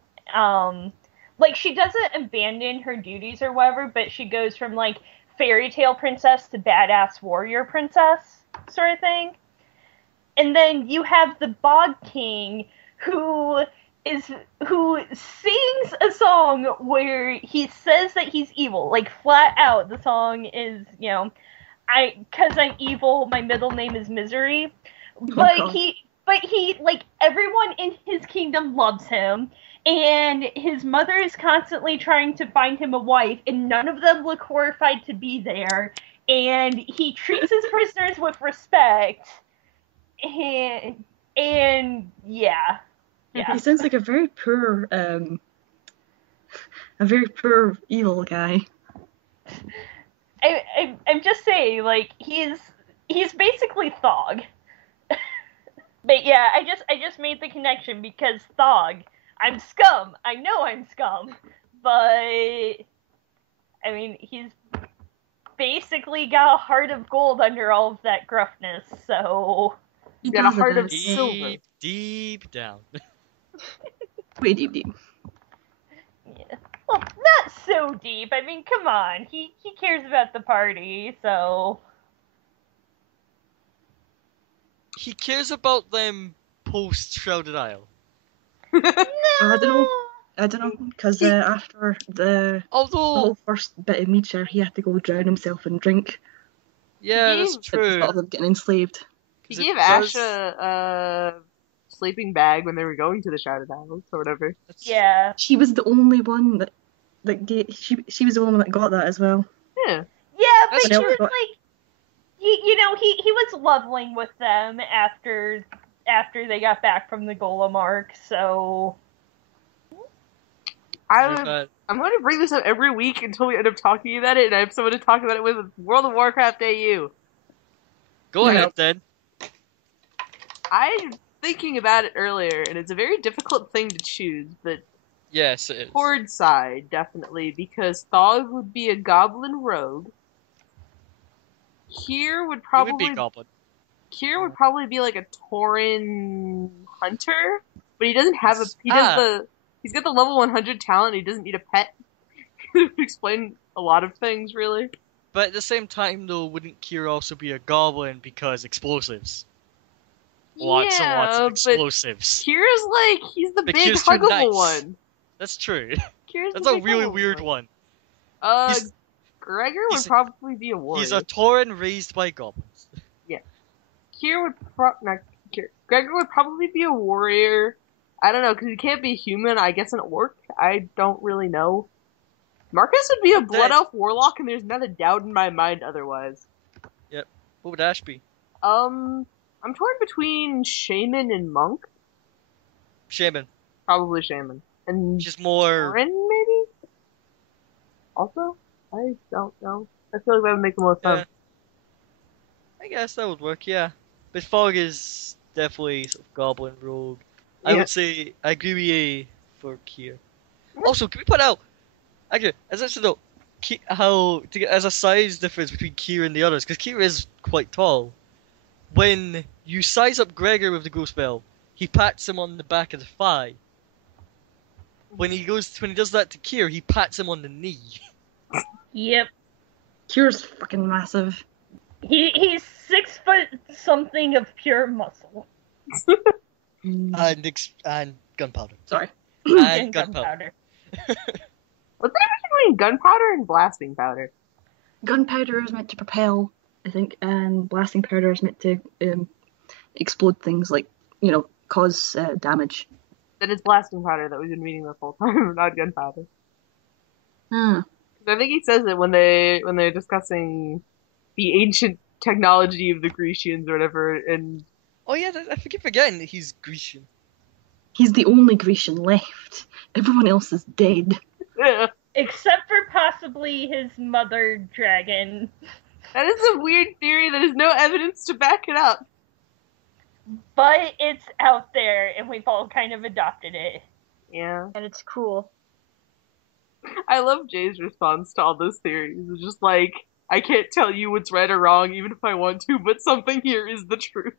like she doesn't abandon her duties or whatever, but she goes from like fairy tale princess to badass warrior princess sort of thing. And then you have the Bog King, who who sings a song where he says that he's evil, like flat out. The song is, cause I'm evil, my middle name is Misery. But God. he like everyone in his kingdom loves him, and his mother is constantly trying to find him a wife, and none of them look horrified to be there. And he treats his prisoners with respect. And yeah. He sounds like a very poor evil guy. I'm just saying, like he's basically Thog. But yeah, I just made the connection because Thog, I'm scum. I know I'm scum, but I mean he's basically got a heart of gold under all of that gruffness, so. You got a heart of silver. Deep, deep down. Way deep. Yeah. Well, not so deep. I mean, come on. He cares about the party, so. He cares about them post Shrouded Isle. No. I don't know, because after the Although, whole first bit of Meacher, he had to go drown himself and drink. yeah, that's At the true. thought of them getting enslaved. He 'Cause it gave does- Ash a sleeping bag when they were going to the Shrouded Isles or whatever. Yeah. She was the only one she was the only one that got that as well. Yeah. Yeah, but That's he true. was like, he was leveling with them after they got back from the Golem arc, so. I'm going to bring this up every week until we end up talking about it, and I have someone to talk about it with World of Warcraft AU. Go No. ahead then. I'm thinking about it earlier, and it's a very difficult thing to choose, but Yes, it is. Horde side, definitely, because Thog would be a goblin rogue. Kier would He probably would be a goblin. be like a Tauren hunter, but he doesn't have he's got the level 100 talent, he doesn't need a pet. To explain a lot of things, really. But at the same time, though, wouldn't Kier also be a goblin because explosives? Lots and lots of explosives. Kier's like, he's the But big Kier's too huggable nice. one. That's true. Kier's That's the a big really huggable weird one. He's- Gregor would he's- probably be a warrior. He's a Tauren raised by goblins. Gregor would probably be a warrior. I don't know, because he can't be human. I guess an orc. I don't really know. Marcus would be a blood elf warlock, and there's not a doubt in my mind otherwise. What would Ash be? I'm torn between shaman and monk. Shaman. Probably shaman. And Just more. Tauren, maybe? Also? I don't know. I feel like that would make the most sense. I guess that would work, yeah. But Fog is definitely sort of goblin rogue. I Yeah. would say I agree with you for Kier. Also, can we put out actually as I said though, as a size difference between Kier and the others, because Kier is quite tall. When you size up Gregor with the ghost spell, he pats him on the back of the thigh. When he does that to Kier, he pats him on the knee. Yep. Kier's fucking massive. He's 6 foot something of pure muscle. And gunpowder. Sorry. And gunpowder. What's the difference between gunpowder and blasting powder? Gunpowder is meant to propel, I think, and blasting powder is meant to explode things, like, cause damage. Then it's blasting powder that we've been reading this whole time, not gunpowder. Hmm. I think he says it when they're discussing the ancient technology of the Grecians or whatever, and Oh yeah, I keep forgetting that he's Grecian. He's the only Grecian left. Everyone else is dead. Yeah. Except for possibly his mother dragon. That is a weird theory that has no evidence to back it up. But it's out there, and we've all kind of adopted it. Yeah. And it's cool. I love Jay's response to all those theories. It's just like, I can't tell you what's right or wrong, even if I want to, but something here is the truth.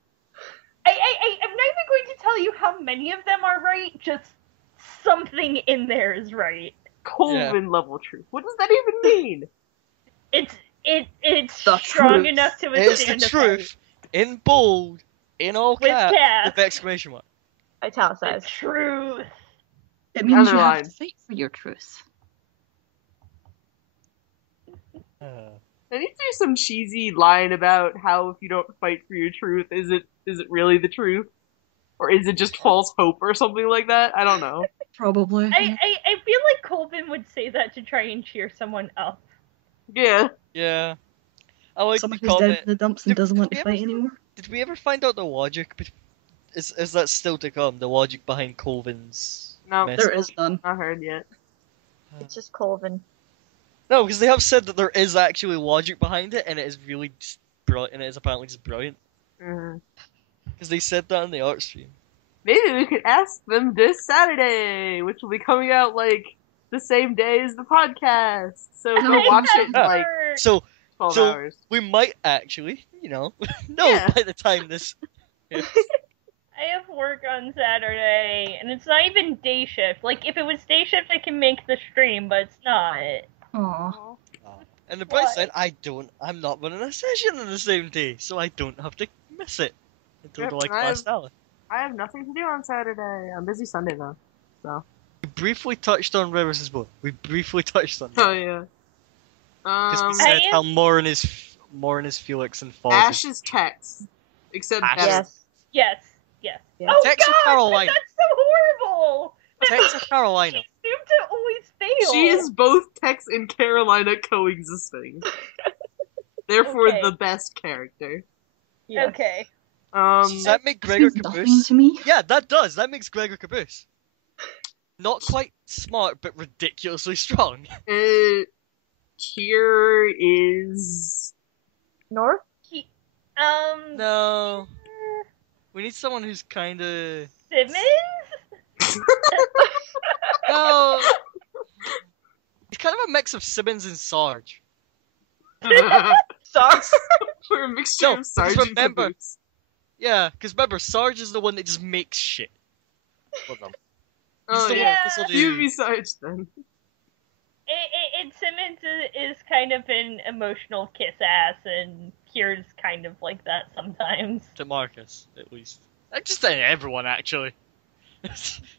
I'm not even going to tell you how many of them are right, just something in there is right. Colvin level truth. What does that even mean? It's The strong truth. enough to It's withstand the a fight. truth in bold, in all With caps, caps. with exclamation mark. The Italicized. truth. It means you have Underline. to fight for your truth. There needs to be some cheesy line about how if you don't fight for your truth, is it really the truth? Or is it just false hope or something like that? I don't know. Probably. I feel like Colvin would say that to try and cheer someone up. Yeah. Yeah. I like Someone the who's down comment. in the dumps and Did- doesn't did want we to ever fight find- anymore. Did we ever find out the logic? Is that still to come? The logic behind Colvin's No, mess? There is none. Not heard yet. It's just Colvin. No, because they have said that there is actually logic behind it, and it is really just brilliant, and it is apparently just brilliant. Mm-hmm. Because they said that in the art stream. Maybe we could ask them this Saturday, which will be coming out like the same day as the podcast. So go Nice. watch it in like So 12 So- hours. we might actually, know Yeah. by the time this. I have work on Saturday, and it's not even day shift. Like, if it was day shift, I can make the stream, but it's not. Aw. And the bright What? side, I'm not running a session on the same day, so I don't have to miss it until Yep, the I last hour. I have nothing to do on Saturday. I'm busy Sunday though. So. We briefly touched on Rivers' boat. We briefly touched on that. Oh yeah. Because we Um, said I am- how Morin is Felix and Fog Ash is Tex, except Ash. better. Yes, yes. Yes. Oh Tex or God, Carolina? that's so horrible. Tex or Carolina. She seemed to always fail. She is both Tex and Carolina coexisting. Therefore, Okay. the best character. Yes. Okay. Does that make This Gregor means nothing Caboose? to me. Yeah, that does. That makes Gregor Caboose. Not quite smart, but ridiculously strong. Kier is. North? He, No. We need someone who's kinda... Simmons? No. He's kind of a mix of Simmons and Sarge. Sorry. For a mixture No, of Sarge because and remember- Caboose. Yeah, because remember, Sarge is the one that just makes shit for them. He's Oh the yeah. one this'll do. You be Sarge then. And Simmons is kind of an emotional kiss ass, and Kier's kind of like that sometimes. To Marcus, at least. Just to everyone, actually.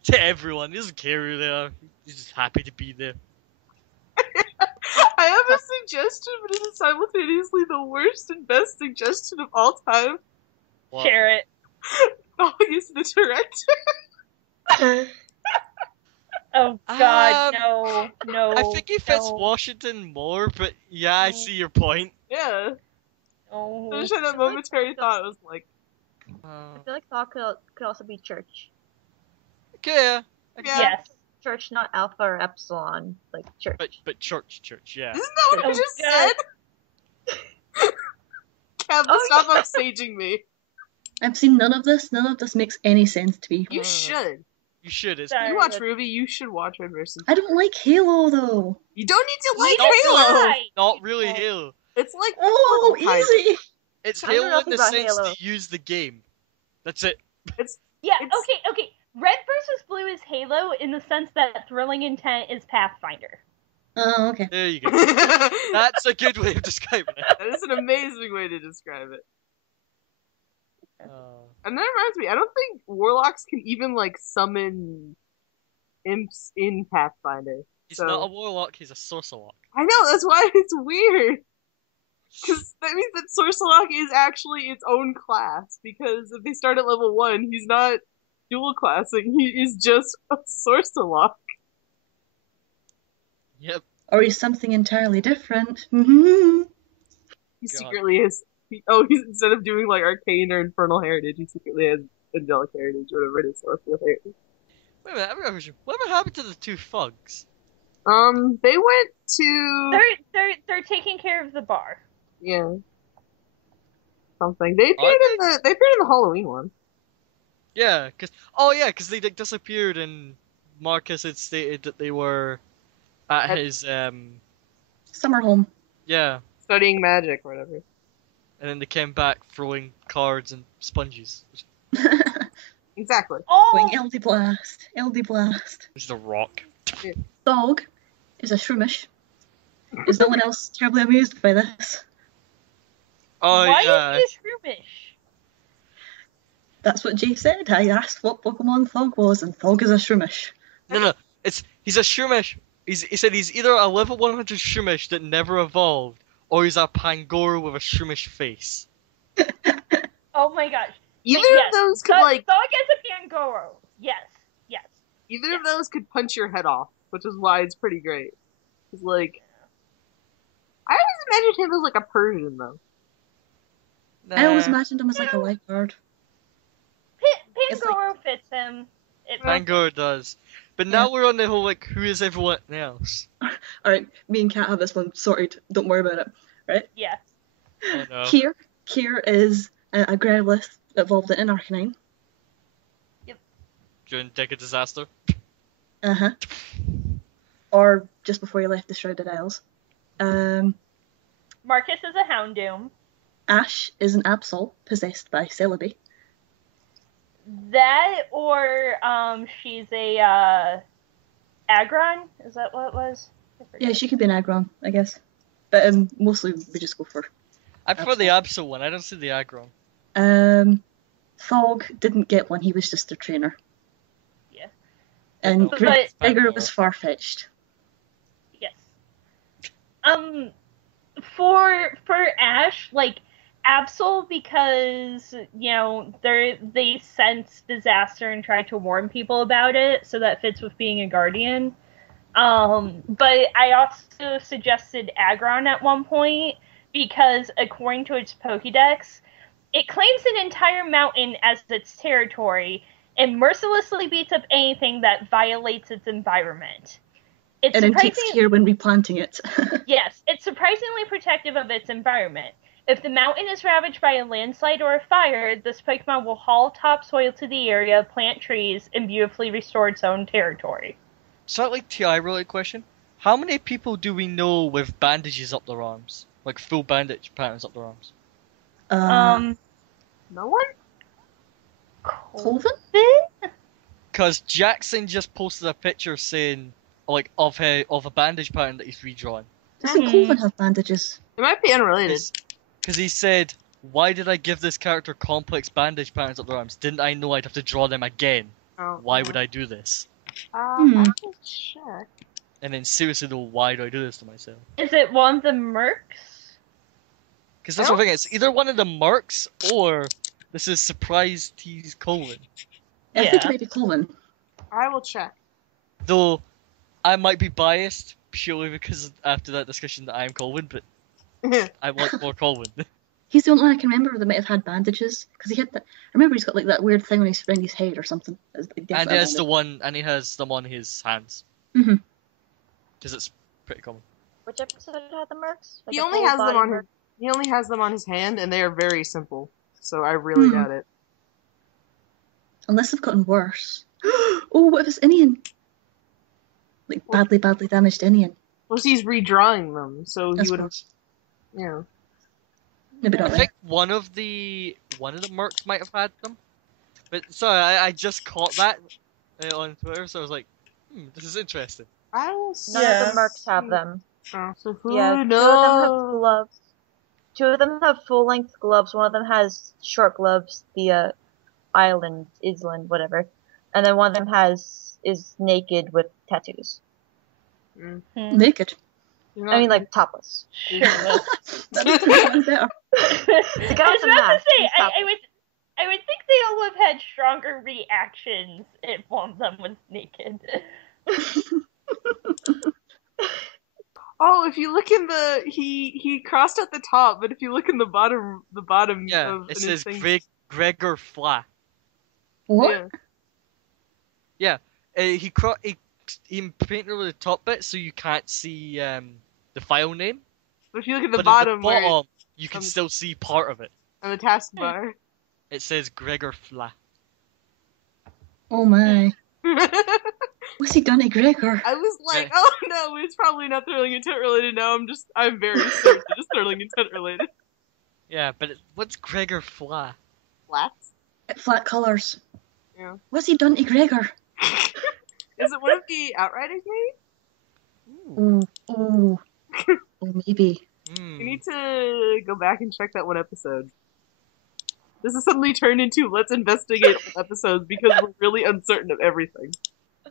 To everyone. He doesn't care who they are. He's just happy to be there. I have a suggestion, but it is simultaneously the worst and best suggestion of all time. What? Share it. Fog is the director. Oh God, Um, no. I think he fits no, Washington more, but yeah, I No. see your point. Yeah. no. I just had that momentary thought. I was like, I feel like thought could also be church. Okay, yeah. Yes. Church, not alpha or epsilon, like church. but church, yeah. Isn't that what Oh, you just God. said? Kev, Oh, stop yeah. upstaging me. I've seen none of this. None of this makes any sense to me. You should. You should. It's Sorry. You watch Ruby, you should watch Red vs. I don't like Halo though. You don't need to like Neither do Halo. I. not really Halo. It's like Oh, Portal, kind of. easy. It's I know Halo in nothing the about sense Halo. that you use the game. That's it. Yeah, It's- okay. Red versus Blue is Halo in the sense that Thrilling Intent is Pathfinder. Oh, okay. There you go. that That's a good way of describing it. is an amazing way to describe it. Uh, And that reminds me, I don't think warlocks can even like summon imps in Pathfinder. he's So- not a warlock, he's a sorcerlock. I know, that's why it's weird. Because that means that Sorcerlock is actually its own class. Because if they start at level 1, he's not dual classing, he is just a Sorcerlock. Yep. Or he's something entirely different. Mhm. He God. secretly has. He's instead of doing like arcane or infernal heritage, he secretly has angelic heritage, whatever it is, or heritage. Wait a minute, I've got a question. Whatever happened to the two thugs? They went to They're taking care of the bar. yeah something. They Are appeared in the Halloween one. Yeah, cause they like, disappeared and Marcus had stated that they were at his Summer home. yeah, Studying magic or whatever. and then they came back throwing cards and sponges, Exactly. Going Oh, LD Blast. LD Blast. which is a rock. Dog is a shroomish. Is no one else terribly amused by this? Oh why yeah, is he shroomish? That's what Jay said. I asked what Pokemon Thog was, and Thog is a shroomish. no, he's a Shroomish. He said he's either a level 100 Shroomish that never evolved, or he's a Pangoro with a Shroomish face. Oh my gosh. Either Yes, of those could Dog like is a Pangoro. Yes. either of those could punch your head off, which is why it's pretty great. It's like I always imagined him as like a Persian though. I always Nah, imagined him as like a lifeguard. It's Pangoro fits him. Pangoro does. But now we're on the whole like, who is everyone else? Alright, me and Kat have this one sorted. Don't worry about it. Right? Yeah. Oh no. Kier is a Growlithe evolved in Arcanine. During Decade Disaster. Uh-huh. Or just before he left the Shrouded Isles. Marcus is a Houndoom. Ash is an Absol possessed by Celebi. That or she's a Aggron? Is that what it was? I forget. Yeah, she could be an Aggron, I guess. But mostly we just go for I prefer the Absol one. I don't see the Aggron. Thog didn't get one, he was just their trainer. Yeah. And But- Vigor was far-fetched. Yes. For Ash, like Absol, because they sense disaster and try to warn people about it, so that fits with being a guardian. But I also suggested Aggron at one point because according to its Pokédex, it claims an entire mountain as its territory and mercilessly beats up anything that violates its environment. It's And then takes care when replanting it. Yes, it's surprisingly protective of its environment. If the mountain is ravaged by a landslide or a fire, this Pokemon will haul topsoil to the area, plant trees, and beautifully restore its own territory. Slightly TI related question. How many people do we know with bandages up their arms? Like full bandage patterns up their arms? No one? Colvin? Because Jackson just posted a picture saying, like, of a bandage pattern that he's redrawn. Doesn't Colvin have bandages? It might be unrelated. Because he said, why did I give this character complex bandage patterns up their arms? Didn't I know I'd have to draw them again? Oh, Why would I do this? I will check. And then seriously though, why do I do this to myself? Is it one of the Mercs? Because that's the thing, it's either one of the Mercs, or this is surprise tease Colin. I think it might be Colvin. I will check. Though, I might be biased, purely because after that discussion that I am Colin, but I want more Colin. He's the only one I can remember that might have had bandages. Because he had that. I remember he's got like that weird thing around his head or something. And he has them on his hands. Mm-hmm. Because it's pretty common. Which episode had the Mercs? Like He a only full has them body on Merc? he only has them on his hand, and they are very simple. So I really doubt it. Unless they've gotten worse. Oh, what if it's Indian? Like badly damaged Indian. Well, he's redrawing them, so I he would have. suppose. Yeah. Maybe I not. think one of the Mercs might have had them. But sorry, I just caught that on Twitter, so I was like, this is interesting. I will. None of the Mercs have them. Oh, so who Yeah, knows? 2 of them have gloves. 2 of them have full-length gloves. One of them has short gloves, the island, whatever. And then one of them is naked with tattoos. Naked. I mean, like, topless. Shirtless. That makes it better. The guy I with was the about to mask, say, he's topless. I would think they all would have had stronger reactions if one of them was naked. Oh, if you look in the he crossed at the top, but if you look in the bottom Yeah, of it his says thing, Gregor Fla. What? Yeah. Yeah, he painted over the top bit so you can't see the file name. But if you look at the But bottom, at the bottom, you can on the- still see part of it. on the taskbar. It says Gregor Fla. Oh my. I What's he done to Gregor? was like, Yeah. oh no, it's probably not thrilling intent related. Now I'm very certain it's thrilling intent related. Yeah, but what's Gregor Fla? Flats? Flat colours. Yeah. What's he done to Gregor? Is it one of the Outriders, maybe? Ooh. Oh, maybe. You need to go back and check that one episode. This has suddenly turned into let's investigate episodes because we're really uncertain of everything.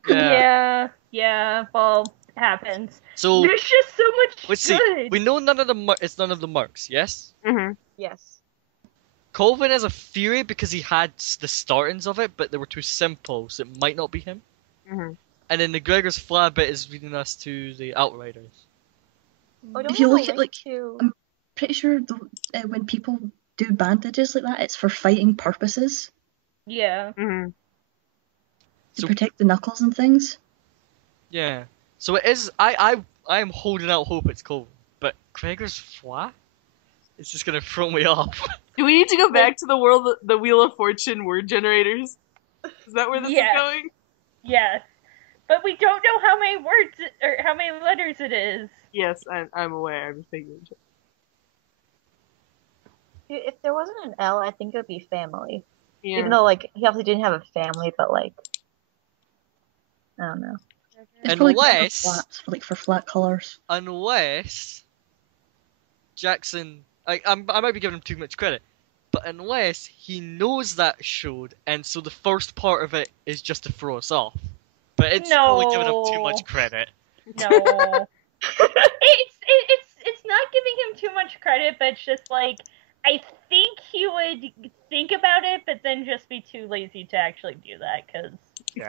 Yeah. Well, it happens. So There's just so much let's see. good. We know it's none of the marks, yes? Mm-hmm. Yes. Colvin has a theory because he had the startings of it, but they were too simple, so it might not be him. Mm-hmm. And then the Gregor's Fla bit is leading us to the Outriders. Oh, don't If we you have a look at, link like, to... I'm pretty sure when people do bandages like that, it's for fighting purposes. Yeah. Mm-hmm. To So- protect the knuckles and things. Yeah. So it is. I am holding out hope it's Colvin, but Gregor's Fla? It's just gonna throw me off. Do we need to go back to the Wheel of Fortune word generators? Is that where this Yes. is going? Yes. But we don't know how many words or how many letters it is. Yes, I'm aware. I'm just thinking. If there wasn't an L, I think it would be family. Yeah. Even though, like, he obviously didn't have a family, but, like... I don't know. It's probably Gregor Unless- flats, like for flat colours. Unless Jackson, I might be giving him too much credit, but unless he knows that showed, and so the first part of it is just to throw us off. But it's probably giving him too much No. credit. No. it's not giving him too much credit, but it's just like I think he would think about it, but then just be too lazy to actually do that. Because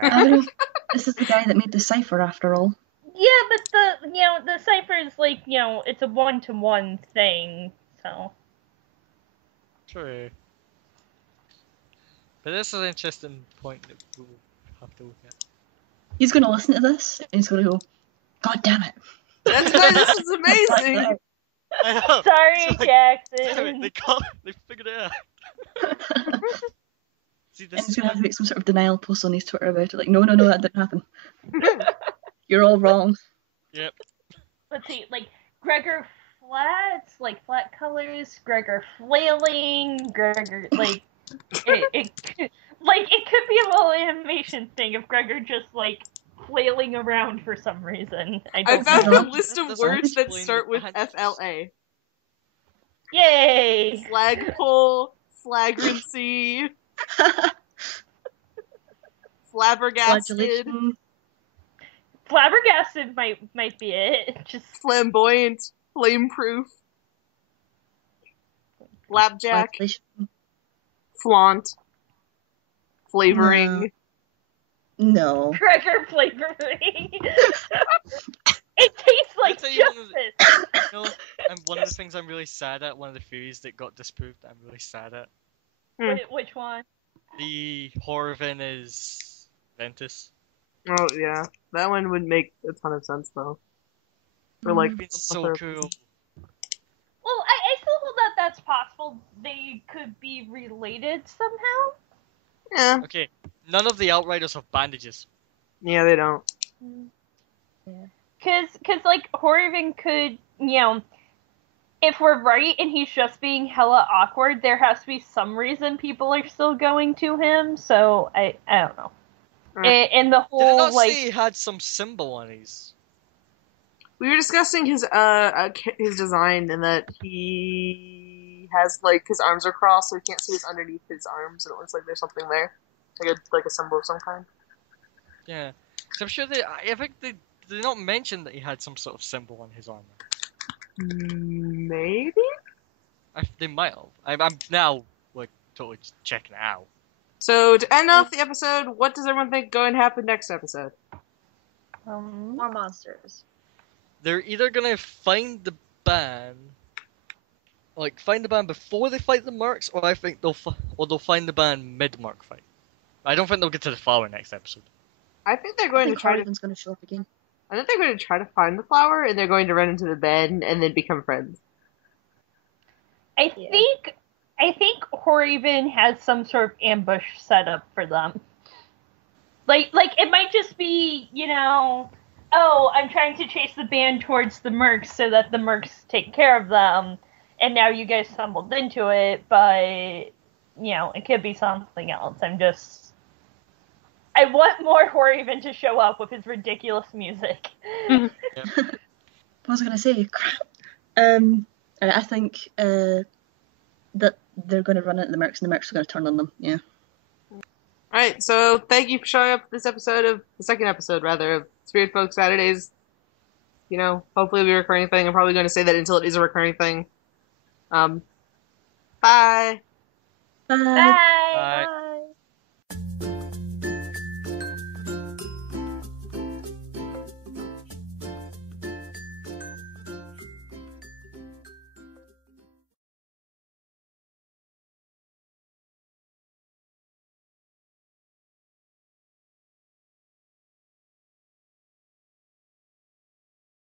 I don't know if this is the guy that made the cipher after all. yeah, but the cipher is like it's a 1-to-1 thing, so True. But this is an interesting point that we'll have to look at. He's going to listen to this and he's going to go, God damn it. That's why this is amazing. I know. sorry, It's like, Jackson. Damn it, they figured it out. See, And this he's is going to have to make some sort of denial post on his Twitter about it. Like, no, that didn't happen. You're all wrong. Yep. Let's see, like Gregor flats, like flat colors, Gregor flailing, Gregor like it like it could be a little animation thing of Gregor just like flailing around for some reason. I I don't found know. a list of That's words that explain start with behind- FLA. Yay! Flagpole, flagrancy, flabbergasted, Flagellation. Flabbergasted might be it. Just flamboyant, flameproof, flapjack, Flagellation. flaunt, flavoring. No. Gregor flavoring. It tastes like I'll tell you one of justice. You know, and one of the things I'm really sad at, one of the theories that got disproved, I'm really sad at. Which one? The Horvin is Ventus. Oh yeah, that one would make a ton of sense though. For like, It's so cool. Well, I still hold that that's possible. They could be related somehow. yeah, Okay, none of the Outriders have bandages. yeah, they don't. Cause like Horrivan could, if we're right and he's just being hella awkward, there has to be some reason people are still going to him. So I don't know. And the Did it whole not like say he had some symbol on his? We were discussing his design and that he has like his arms are crossed, so we can't see what's underneath his arms, and it looks like there's something there, like a symbol of some kind. Yeah, 'cause I'm sure I think they did not mention that he had some sort of symbol on his armor. Maybe. They might have. I'm now like totally just checking it out. So to end off the episode, what does everyone think going to happen next episode? More monsters. They're either gonna find the band, like find the band before they fight the mercs, or I think they'll find the band mid-merc fight. I don't think they'll get to the following next episode. I think they're I going to think try to. Horrigan's going to show up again. I think they're going to try to find the flower, and they're going to run into the bed and then become friends. I Yeah. think Horriven has some sort of ambush set up for them. Like it might just be, oh, I'm trying to chase the band towards the mercs so that the mercs take care of them, and now you guys stumbled into it, but, it could be something else. I want more Horriven to show up with his ridiculous music. What was I going to say? Crap. I think that they're going to run into the mercs, and the mercs are going to turn on them. Yeah. All right, so thank you for showing up for this episode of the second episode, rather, of Spiritfolk Saturdays. Hopefully it'll be a recurring thing. I'm probably going to say that until it is a recurring thing. Bye. Bye. Bye! Bye.